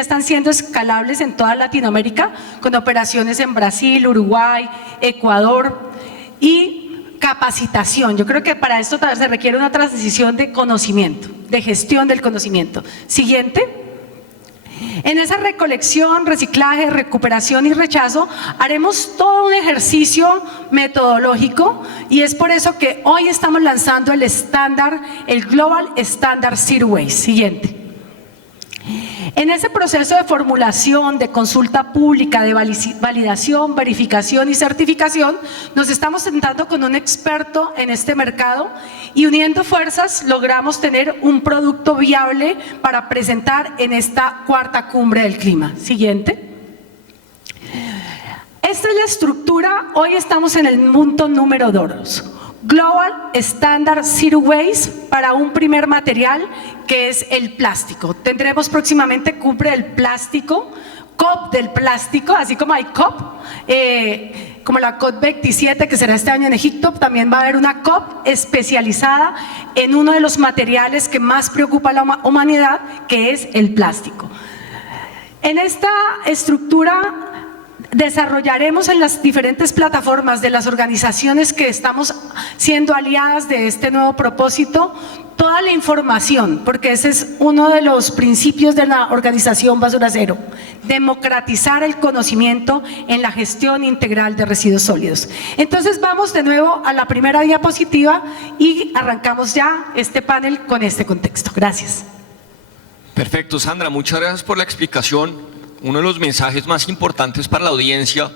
están siendo escalables en toda Latinoamérica, con operaciones en Brasil, Uruguay, Ecuador y capacitación. Yo creo que para esto se requiere una transición de conocimiento, de gestión del conocimiento. Siguiente. En esa recolección, reciclaje, recuperación y rechazo haremos todo un ejercicio metodológico, y es por eso que hoy estamos lanzando el estándar, el Global Standard Zero Waste. Siguiente. En ese proceso de formulación, de consulta pública, de validación, verificación y certificación, nos estamos sentando con un experto en este mercado y uniendo fuerzas logramos tener un producto viable para presentar en esta 4ª cumbre del clima. Siguiente. esta es la estructura. Hoy estamos en el punto número 2. Global Standard Zero Waste para un primer material que es el plástico. Tendremos próximamente cumbre del plástico, COP del plástico, así como hay COP, como la COP 27 que será este año en Egipto, también va a haber una COP especializada en uno de los materiales que más preocupa a la humanidad, que es el plástico. En esta estructura desarrollaremos en las diferentes plataformas de las organizaciones que estamos siendo aliadas de este nuevo propósito toda la información, porque ese es uno de los principios de la organización Basura Cero: democratizar el conocimiento en la gestión integral de residuos sólidos. Entonces vamos de nuevo a la primera diapositiva y arrancamos ya este panel con este contexto. Gracias. Perfecto, Sandra, muchas gracias por la explicación. Uno de los mensajes más importantes para la audiencia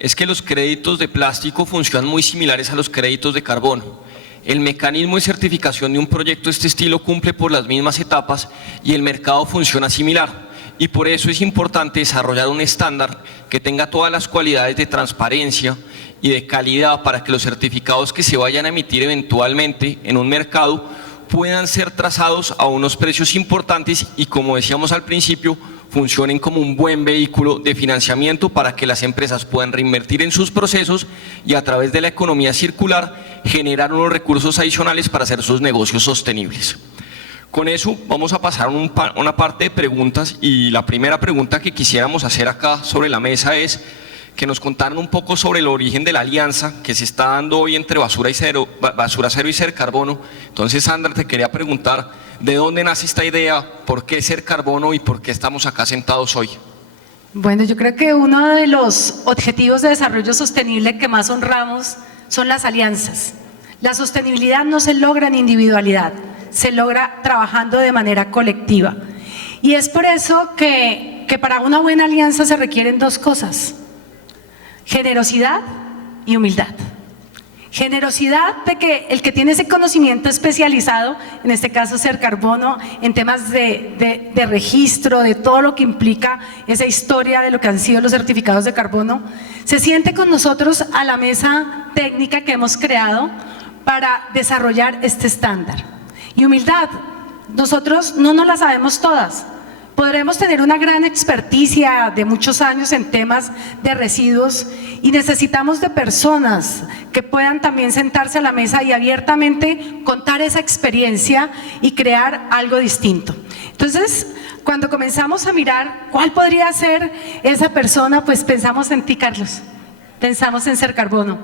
es que los créditos de plástico funcionan muy similares a los créditos de carbono. El mecanismo de certificación de un proyecto de este estilo cumple por las mismas etapas y el mercado funciona similar. Y por eso es importante desarrollar un estándar que tenga todas las cualidades de transparencia y de calidad para que los certificados que se vayan a emitir eventualmente en un mercado puedan ser trazados a unos precios importantes y, como decíamos al principio, funcionen como un buen vehículo de financiamiento para que las empresas puedan reinvertir en sus procesos y, a través de la economía circular, generar unos recursos adicionales para hacer sus negocios sostenibles. Con eso vamos a pasar a una parte de preguntas, y la primera pregunta que quisiéramos hacer acá sobre la mesa es que nos contaran un poco sobre el origen de la alianza que se está dando hoy entre Basura Cero y Cercarbono. Entonces, Sandra, te quería preguntar, ¿de dónde nace esta idea? ¿Por qué Cercarbono y por qué estamos acá sentados hoy? Bueno, yo creo que uno de los objetivos de desarrollo sostenible que más honramos son las alianzas. La sostenibilidad no se logra en individualidad, se logra trabajando de manera colectiva. Y es por eso que para una buena alianza se requieren dos cosas: generosidad y humildad. Generosidad de que el que tiene ese conocimiento especializado, en este caso Cercarbono, en temas de registro, de todo lo que implica esa historia de lo que han sido los certificados de carbono, se siente con nosotros a la mesa técnica que hemos creado para desarrollar este estándar. Y humildad, nosotros no nos la sabemos todas. Podremos tener una gran experticia de muchos años en temas de residuos y necesitamos de personas que puedan también sentarse a la mesa y abiertamente contar esa experiencia y crear algo distinto. Entonces, cuando comenzamos a mirar cuál podría ser esa persona, pues pensamos en ti, Carlos, pensamos en Cercarbono,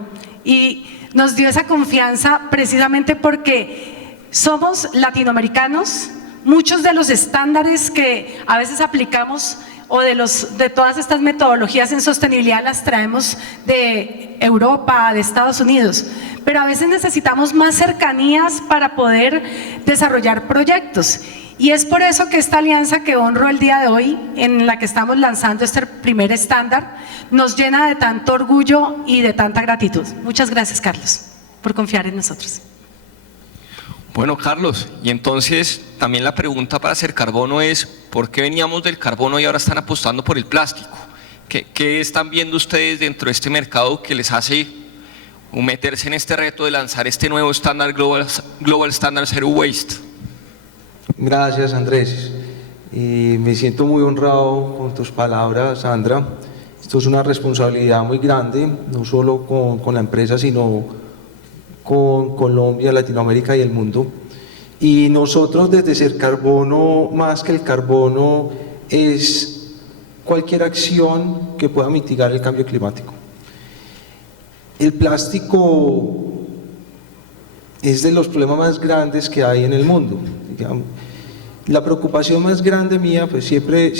y nos dio esa confianza precisamente porque somos latinoamericanos. Muchos de los estándares que a veces aplicamos o de todas estas metodologías en sostenibilidad las traemos de Europa, de Estados Unidos, pero a veces necesitamos más cercanías para poder desarrollar proyectos. Y es por eso que esta alianza que honro el día de hoy, en la que estamos lanzando este primer estándar, nos llena de tanto orgullo y de tanta gratitud. Muchas gracias, Carlos, por confiar en nosotros. Bueno, Carlos, y entonces también la pregunta para Cercarbono es: ¿por qué veníamos del carbono y ahora están apostando por el plástico? ¿Qué están viendo ustedes dentro de este mercado que les hace meterse en este reto de lanzar este nuevo estándar Global Standard Zero Waste? Gracias, Andrés. Me siento muy honrado con tus palabras, Sandra. Esto es una responsabilidad muy grande, no solo con la empresa, sino con Colombia, Latinoamérica y el mundo. Y nosotros desde Cercarbono, más que el carbono, es cualquier acción que pueda mitigar el cambio climático. El plástico es de los problemas más grandes que hay en el mundo, digamos. La preocupación más grande mía, pues siempre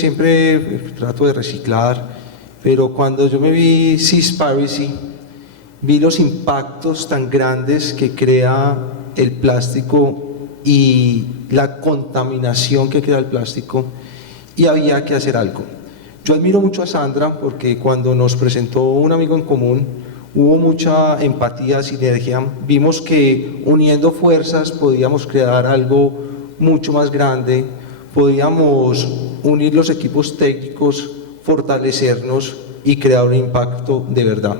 trato de reciclar, pero cuando yo me vi Seaspiracy, vi los impactos tan grandes que crea el plástico y la contaminación que crea el plástico, y había que hacer algo. Yo admiro mucho a Sandra porque cuando nos presentó un amigo en común hubo mucha empatía, sinergia. Vimos que uniendo fuerzas podíamos crear algo mucho más grande, podíamos unir los equipos técnicos, fortalecernos y crear un impacto de verdad.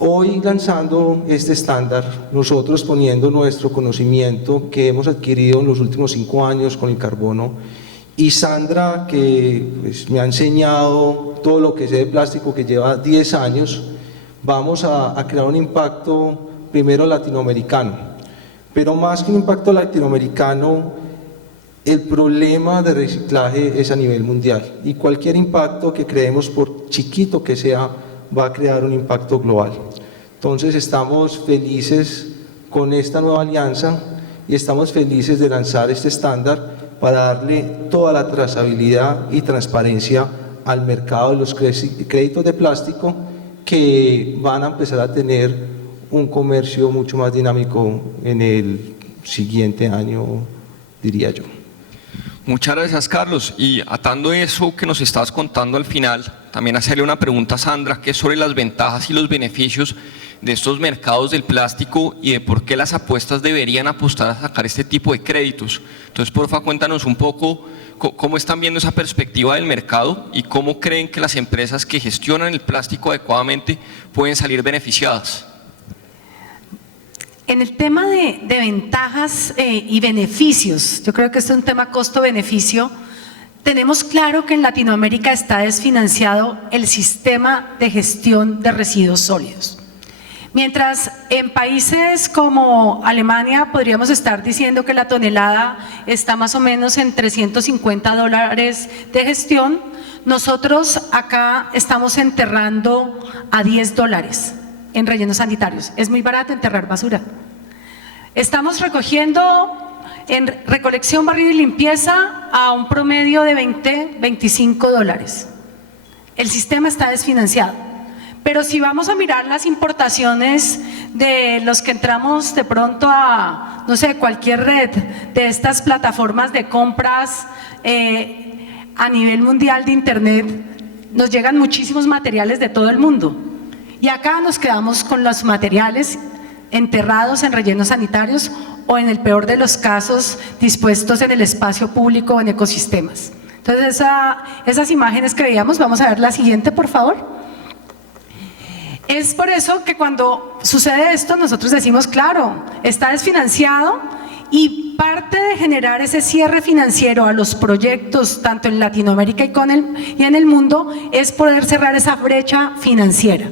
Hoy lanzando este estándar, nosotros poniendo nuestro conocimiento que hemos adquirido en los últimos 5 años con el carbono, y Sandra, que pues, me ha enseñado todo lo que sé de plástico, que lleva 10 años, vamos a crear un impacto primero latinoamericano, pero más que un impacto latinoamericano, el problema de reciclaje es a nivel mundial y cualquier impacto que creemos, por chiquito que sea, va a crear un impacto global. Entonces estamos felices con esta nueva alianza y estamos felices de lanzar este estándar para darle toda la trazabilidad y transparencia al mercado de los créditos de plástico, que van a empezar a tener un comercio mucho más dinámico en el siguiente año, diría yo. Muchas gracias, Carlos. Y atando eso que nos estabas contando al final, también hacerle una pregunta a Sandra, que es sobre las ventajas y los beneficios de estos mercados del plástico y de por qué las apuestas deberían apostar a sacar este tipo de créditos. Entonces, porfa, cuéntanos un poco cómo están viendo esa perspectiva del mercado y cómo creen que las empresas que gestionan el plástico adecuadamente pueden salir beneficiadas. En el tema de ventajas y beneficios, yo creo que este es un tema costo-beneficio. Tenemos claro que en Latinoamérica está desfinanciado el sistema de gestión de residuos sólidos. Mientras en países como Alemania podríamos estar diciendo que la tonelada está más o menos en $350 de gestión, nosotros acá estamos enterrando a $10 en rellenos sanitarios. Es muy barato enterrar basura. Estamos recogiendo en recolección, barrido y limpieza a un promedio de $20–25. El sistema está desfinanciado. Pero si vamos a mirar las importaciones de los que entramos de pronto a, no sé, cualquier red de estas plataformas de compras a nivel mundial de internet, nos llegan muchísimos materiales de todo el mundo. Y acá nos quedamos con los materiales enterrados en rellenos sanitarios o, en el peor de los casos, dispuestos en el espacio público o en ecosistemas. Entonces, esas imágenes que veíamos, vamos a ver la siguiente, por favor. Es por eso que cuando sucede esto, nosotros decimos, claro, está desfinanciado, y parte de generar ese cierre financiero a los proyectos, tanto en Latinoamérica y en el mundo, es poder cerrar esa brecha financiera.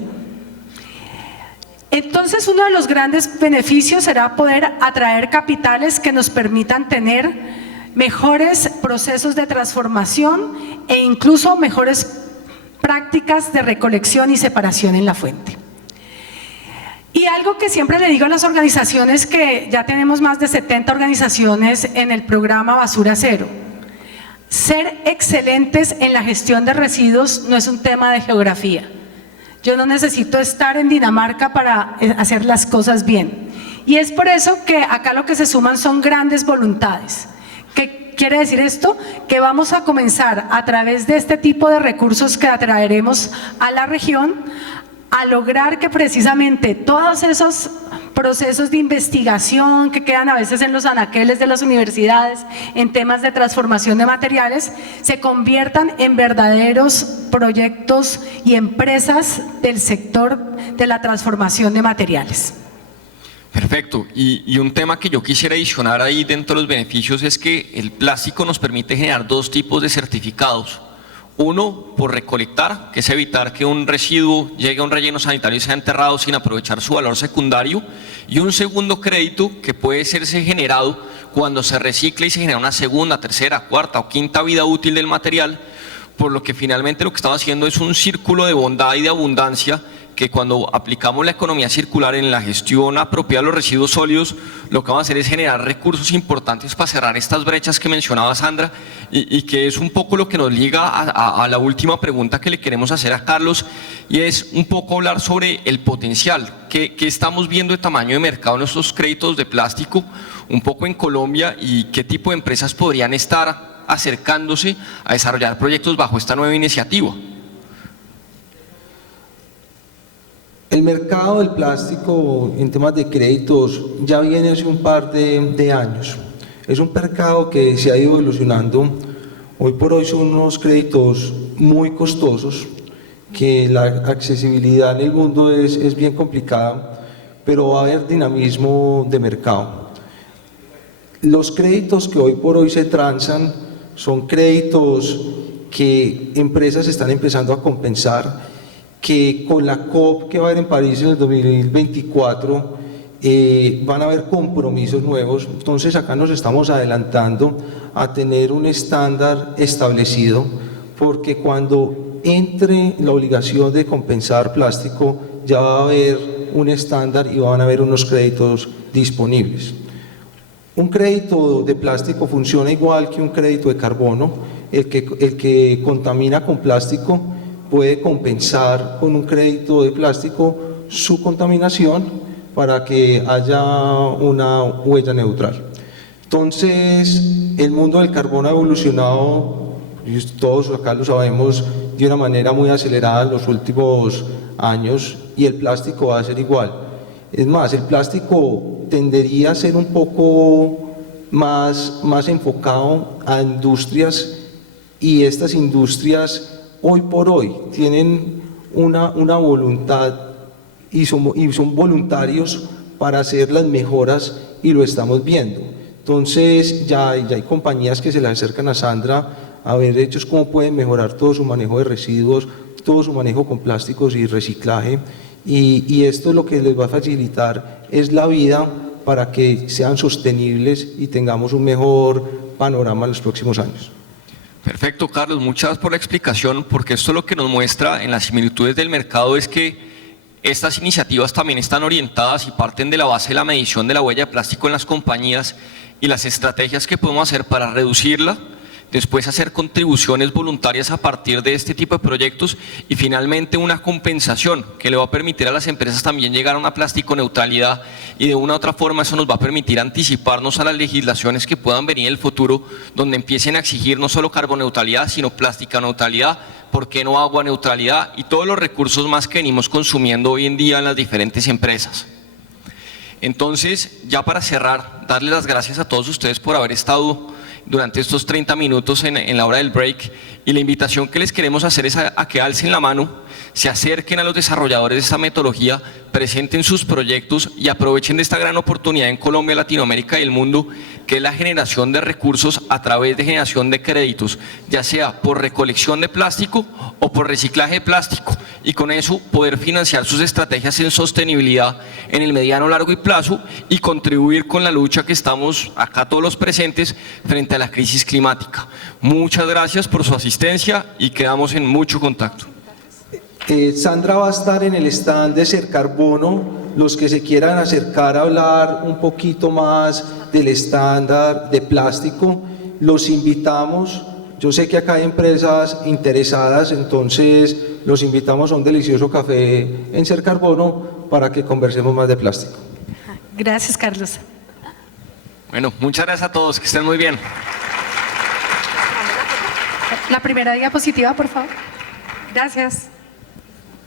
Entonces, uno de los grandes beneficios será poder atraer capitales que nos permitan tener mejores procesos de transformación e incluso mejores prácticas de recolección y separación en la fuente. Y algo que siempre le digo a las organizaciones, que ya tenemos más de 70 organizaciones en el programa Basura Cero: ser excelentes en la gestión de residuos no es un tema de geografía. Yo no necesito estar en Dinamarca para hacer las cosas bien. Y es por eso que acá lo que se suman son grandes voluntades. ¿Qué quiere decir esto? Que vamos a comenzar, a través de este tipo de recursos que atraeremos a la región, a lograr que precisamente todos esos procesos de investigación que quedan a veces en los anaqueles de las universidades en temas de transformación de materiales se conviertan en verdaderos proyectos y empresas del sector de la transformación de materiales. Perfecto. Y un tema que yo quisiera adicionar ahí dentro de los beneficios es que el plástico nos permite generar dos tipos de certificados. Uno, por recolectar, que es evitar que un residuo llegue a un relleno sanitario y sea enterrado sin aprovechar su valor secundario. Y un segundo crédito, que puede serse generado cuando se recicla y se genera una segunda, tercera, cuarta o quinta vida útil del material, por lo que finalmente lo que estamos haciendo es un círculo de bondad y de abundancia, que cuando aplicamos la economía circular en la gestión apropiada de los residuos sólidos, lo que vamos a hacer es generar recursos importantes para cerrar estas brechas que mencionaba Sandra, y que es un poco lo que nos liga a la última pregunta que le queremos hacer a Carlos, y es un poco hablar sobre el potencial que estamos viendo de tamaño de mercado en estos créditos de plástico, un poco en Colombia, y qué tipo de empresas podrían estar acercándose a desarrollar proyectos bajo esta nueva iniciativa. El mercado del plástico en temas de créditos ya viene hace un par de años. Es un mercado que se ha ido evolucionando. Hoy por hoy son unos créditos muy costosos que la accesibilidad en el mundo es bien complicada, pero va a haber dinamismo de mercado. Los créditos que hoy por hoy se transan son créditos que empresas están empezando a compensar, que con la COP que va a haber en París en el 2024 van a haber compromisos nuevos. Entonces acá nos estamos adelantando a tener un estándar establecido, porque cuando entre la obligación de compensar plástico ya va a haber un estándar y van a haber unos créditos disponibles. Un crédito de plástico funciona igual que un crédito de carbono. El que contamina con plástico puede compensar con un crédito de plástico su contaminación para que haya una huella neutral. Entonces, el mundo del carbono ha evolucionado, y todos acá lo sabemos, de una manera muy acelerada en los últimos años, y el plástico va a ser igual. Es más, el plástico tendería a ser un poco más enfocado a industrias, y estas industrias hoy por hoy tienen una voluntad y son voluntarios para hacer las mejoras, y lo estamos viendo. Entonces ya hay compañías que se le acercan a Sandra a ver hechos cómo pueden mejorar todo su manejo de residuos, todo su manejo con plásticos y reciclaje, y esto lo que les va a facilitar es la vida para que sean sostenibles y tengamos un mejor panorama en los próximos años. Perfecto, Carlos, muchas gracias por la explicación, porque esto lo que nos muestra en las similitudes del mercado es que estas iniciativas también están orientadas y parten de la base de la medición de la huella de plástico en las compañías y las estrategias que podemos hacer para reducirla, después hacer contribuciones voluntarias a partir de este tipo de proyectos y finalmente una compensación que le va a permitir a las empresas también llegar a una plástico neutralidad, y de una u otra forma eso nos va a permitir anticiparnos a las legislaciones que puedan venir en el futuro, donde empiecen a exigir no solo carboneutralidad sino plástica neutralidad, ¿por qué no agua neutralidad? Y todos los recursos más que venimos consumiendo hoy en día en las diferentes empresas. Entonces, ya para cerrar, darles las gracias a todos ustedes por haber estado durante estos 30 minutos en la hora del break, y la invitación que les queremos hacer es a que alcen la mano, se acerquen a los desarrolladores de esta metodología, presenten sus proyectos y aprovechen de esta gran oportunidad en Colombia, Latinoamérica y el mundo, que es la generación de recursos a través de generación de créditos, ya sea por recolección de plástico o por reciclaje de plástico, y con eso poder financiar sus estrategias en sostenibilidad en el mediano, largo y plazo, y contribuir con la lucha que estamos acá todos los presentes frente a la crisis climática. Muchas gracias por su asistencia y quedamos en mucho contacto. Sandra va a estar en el stand de Cercarbono. Los que se quieran acercar a hablar un poquito más del estándar de plástico, los invitamos. Yo sé que acá hay empresas interesadas, entonces los invitamos a un delicioso café en Cercarbono para que conversemos más de plástico. Gracias, Carlos. Bueno, muchas gracias a todos, que estén muy bien. La primera diapositiva, por favor. Gracias.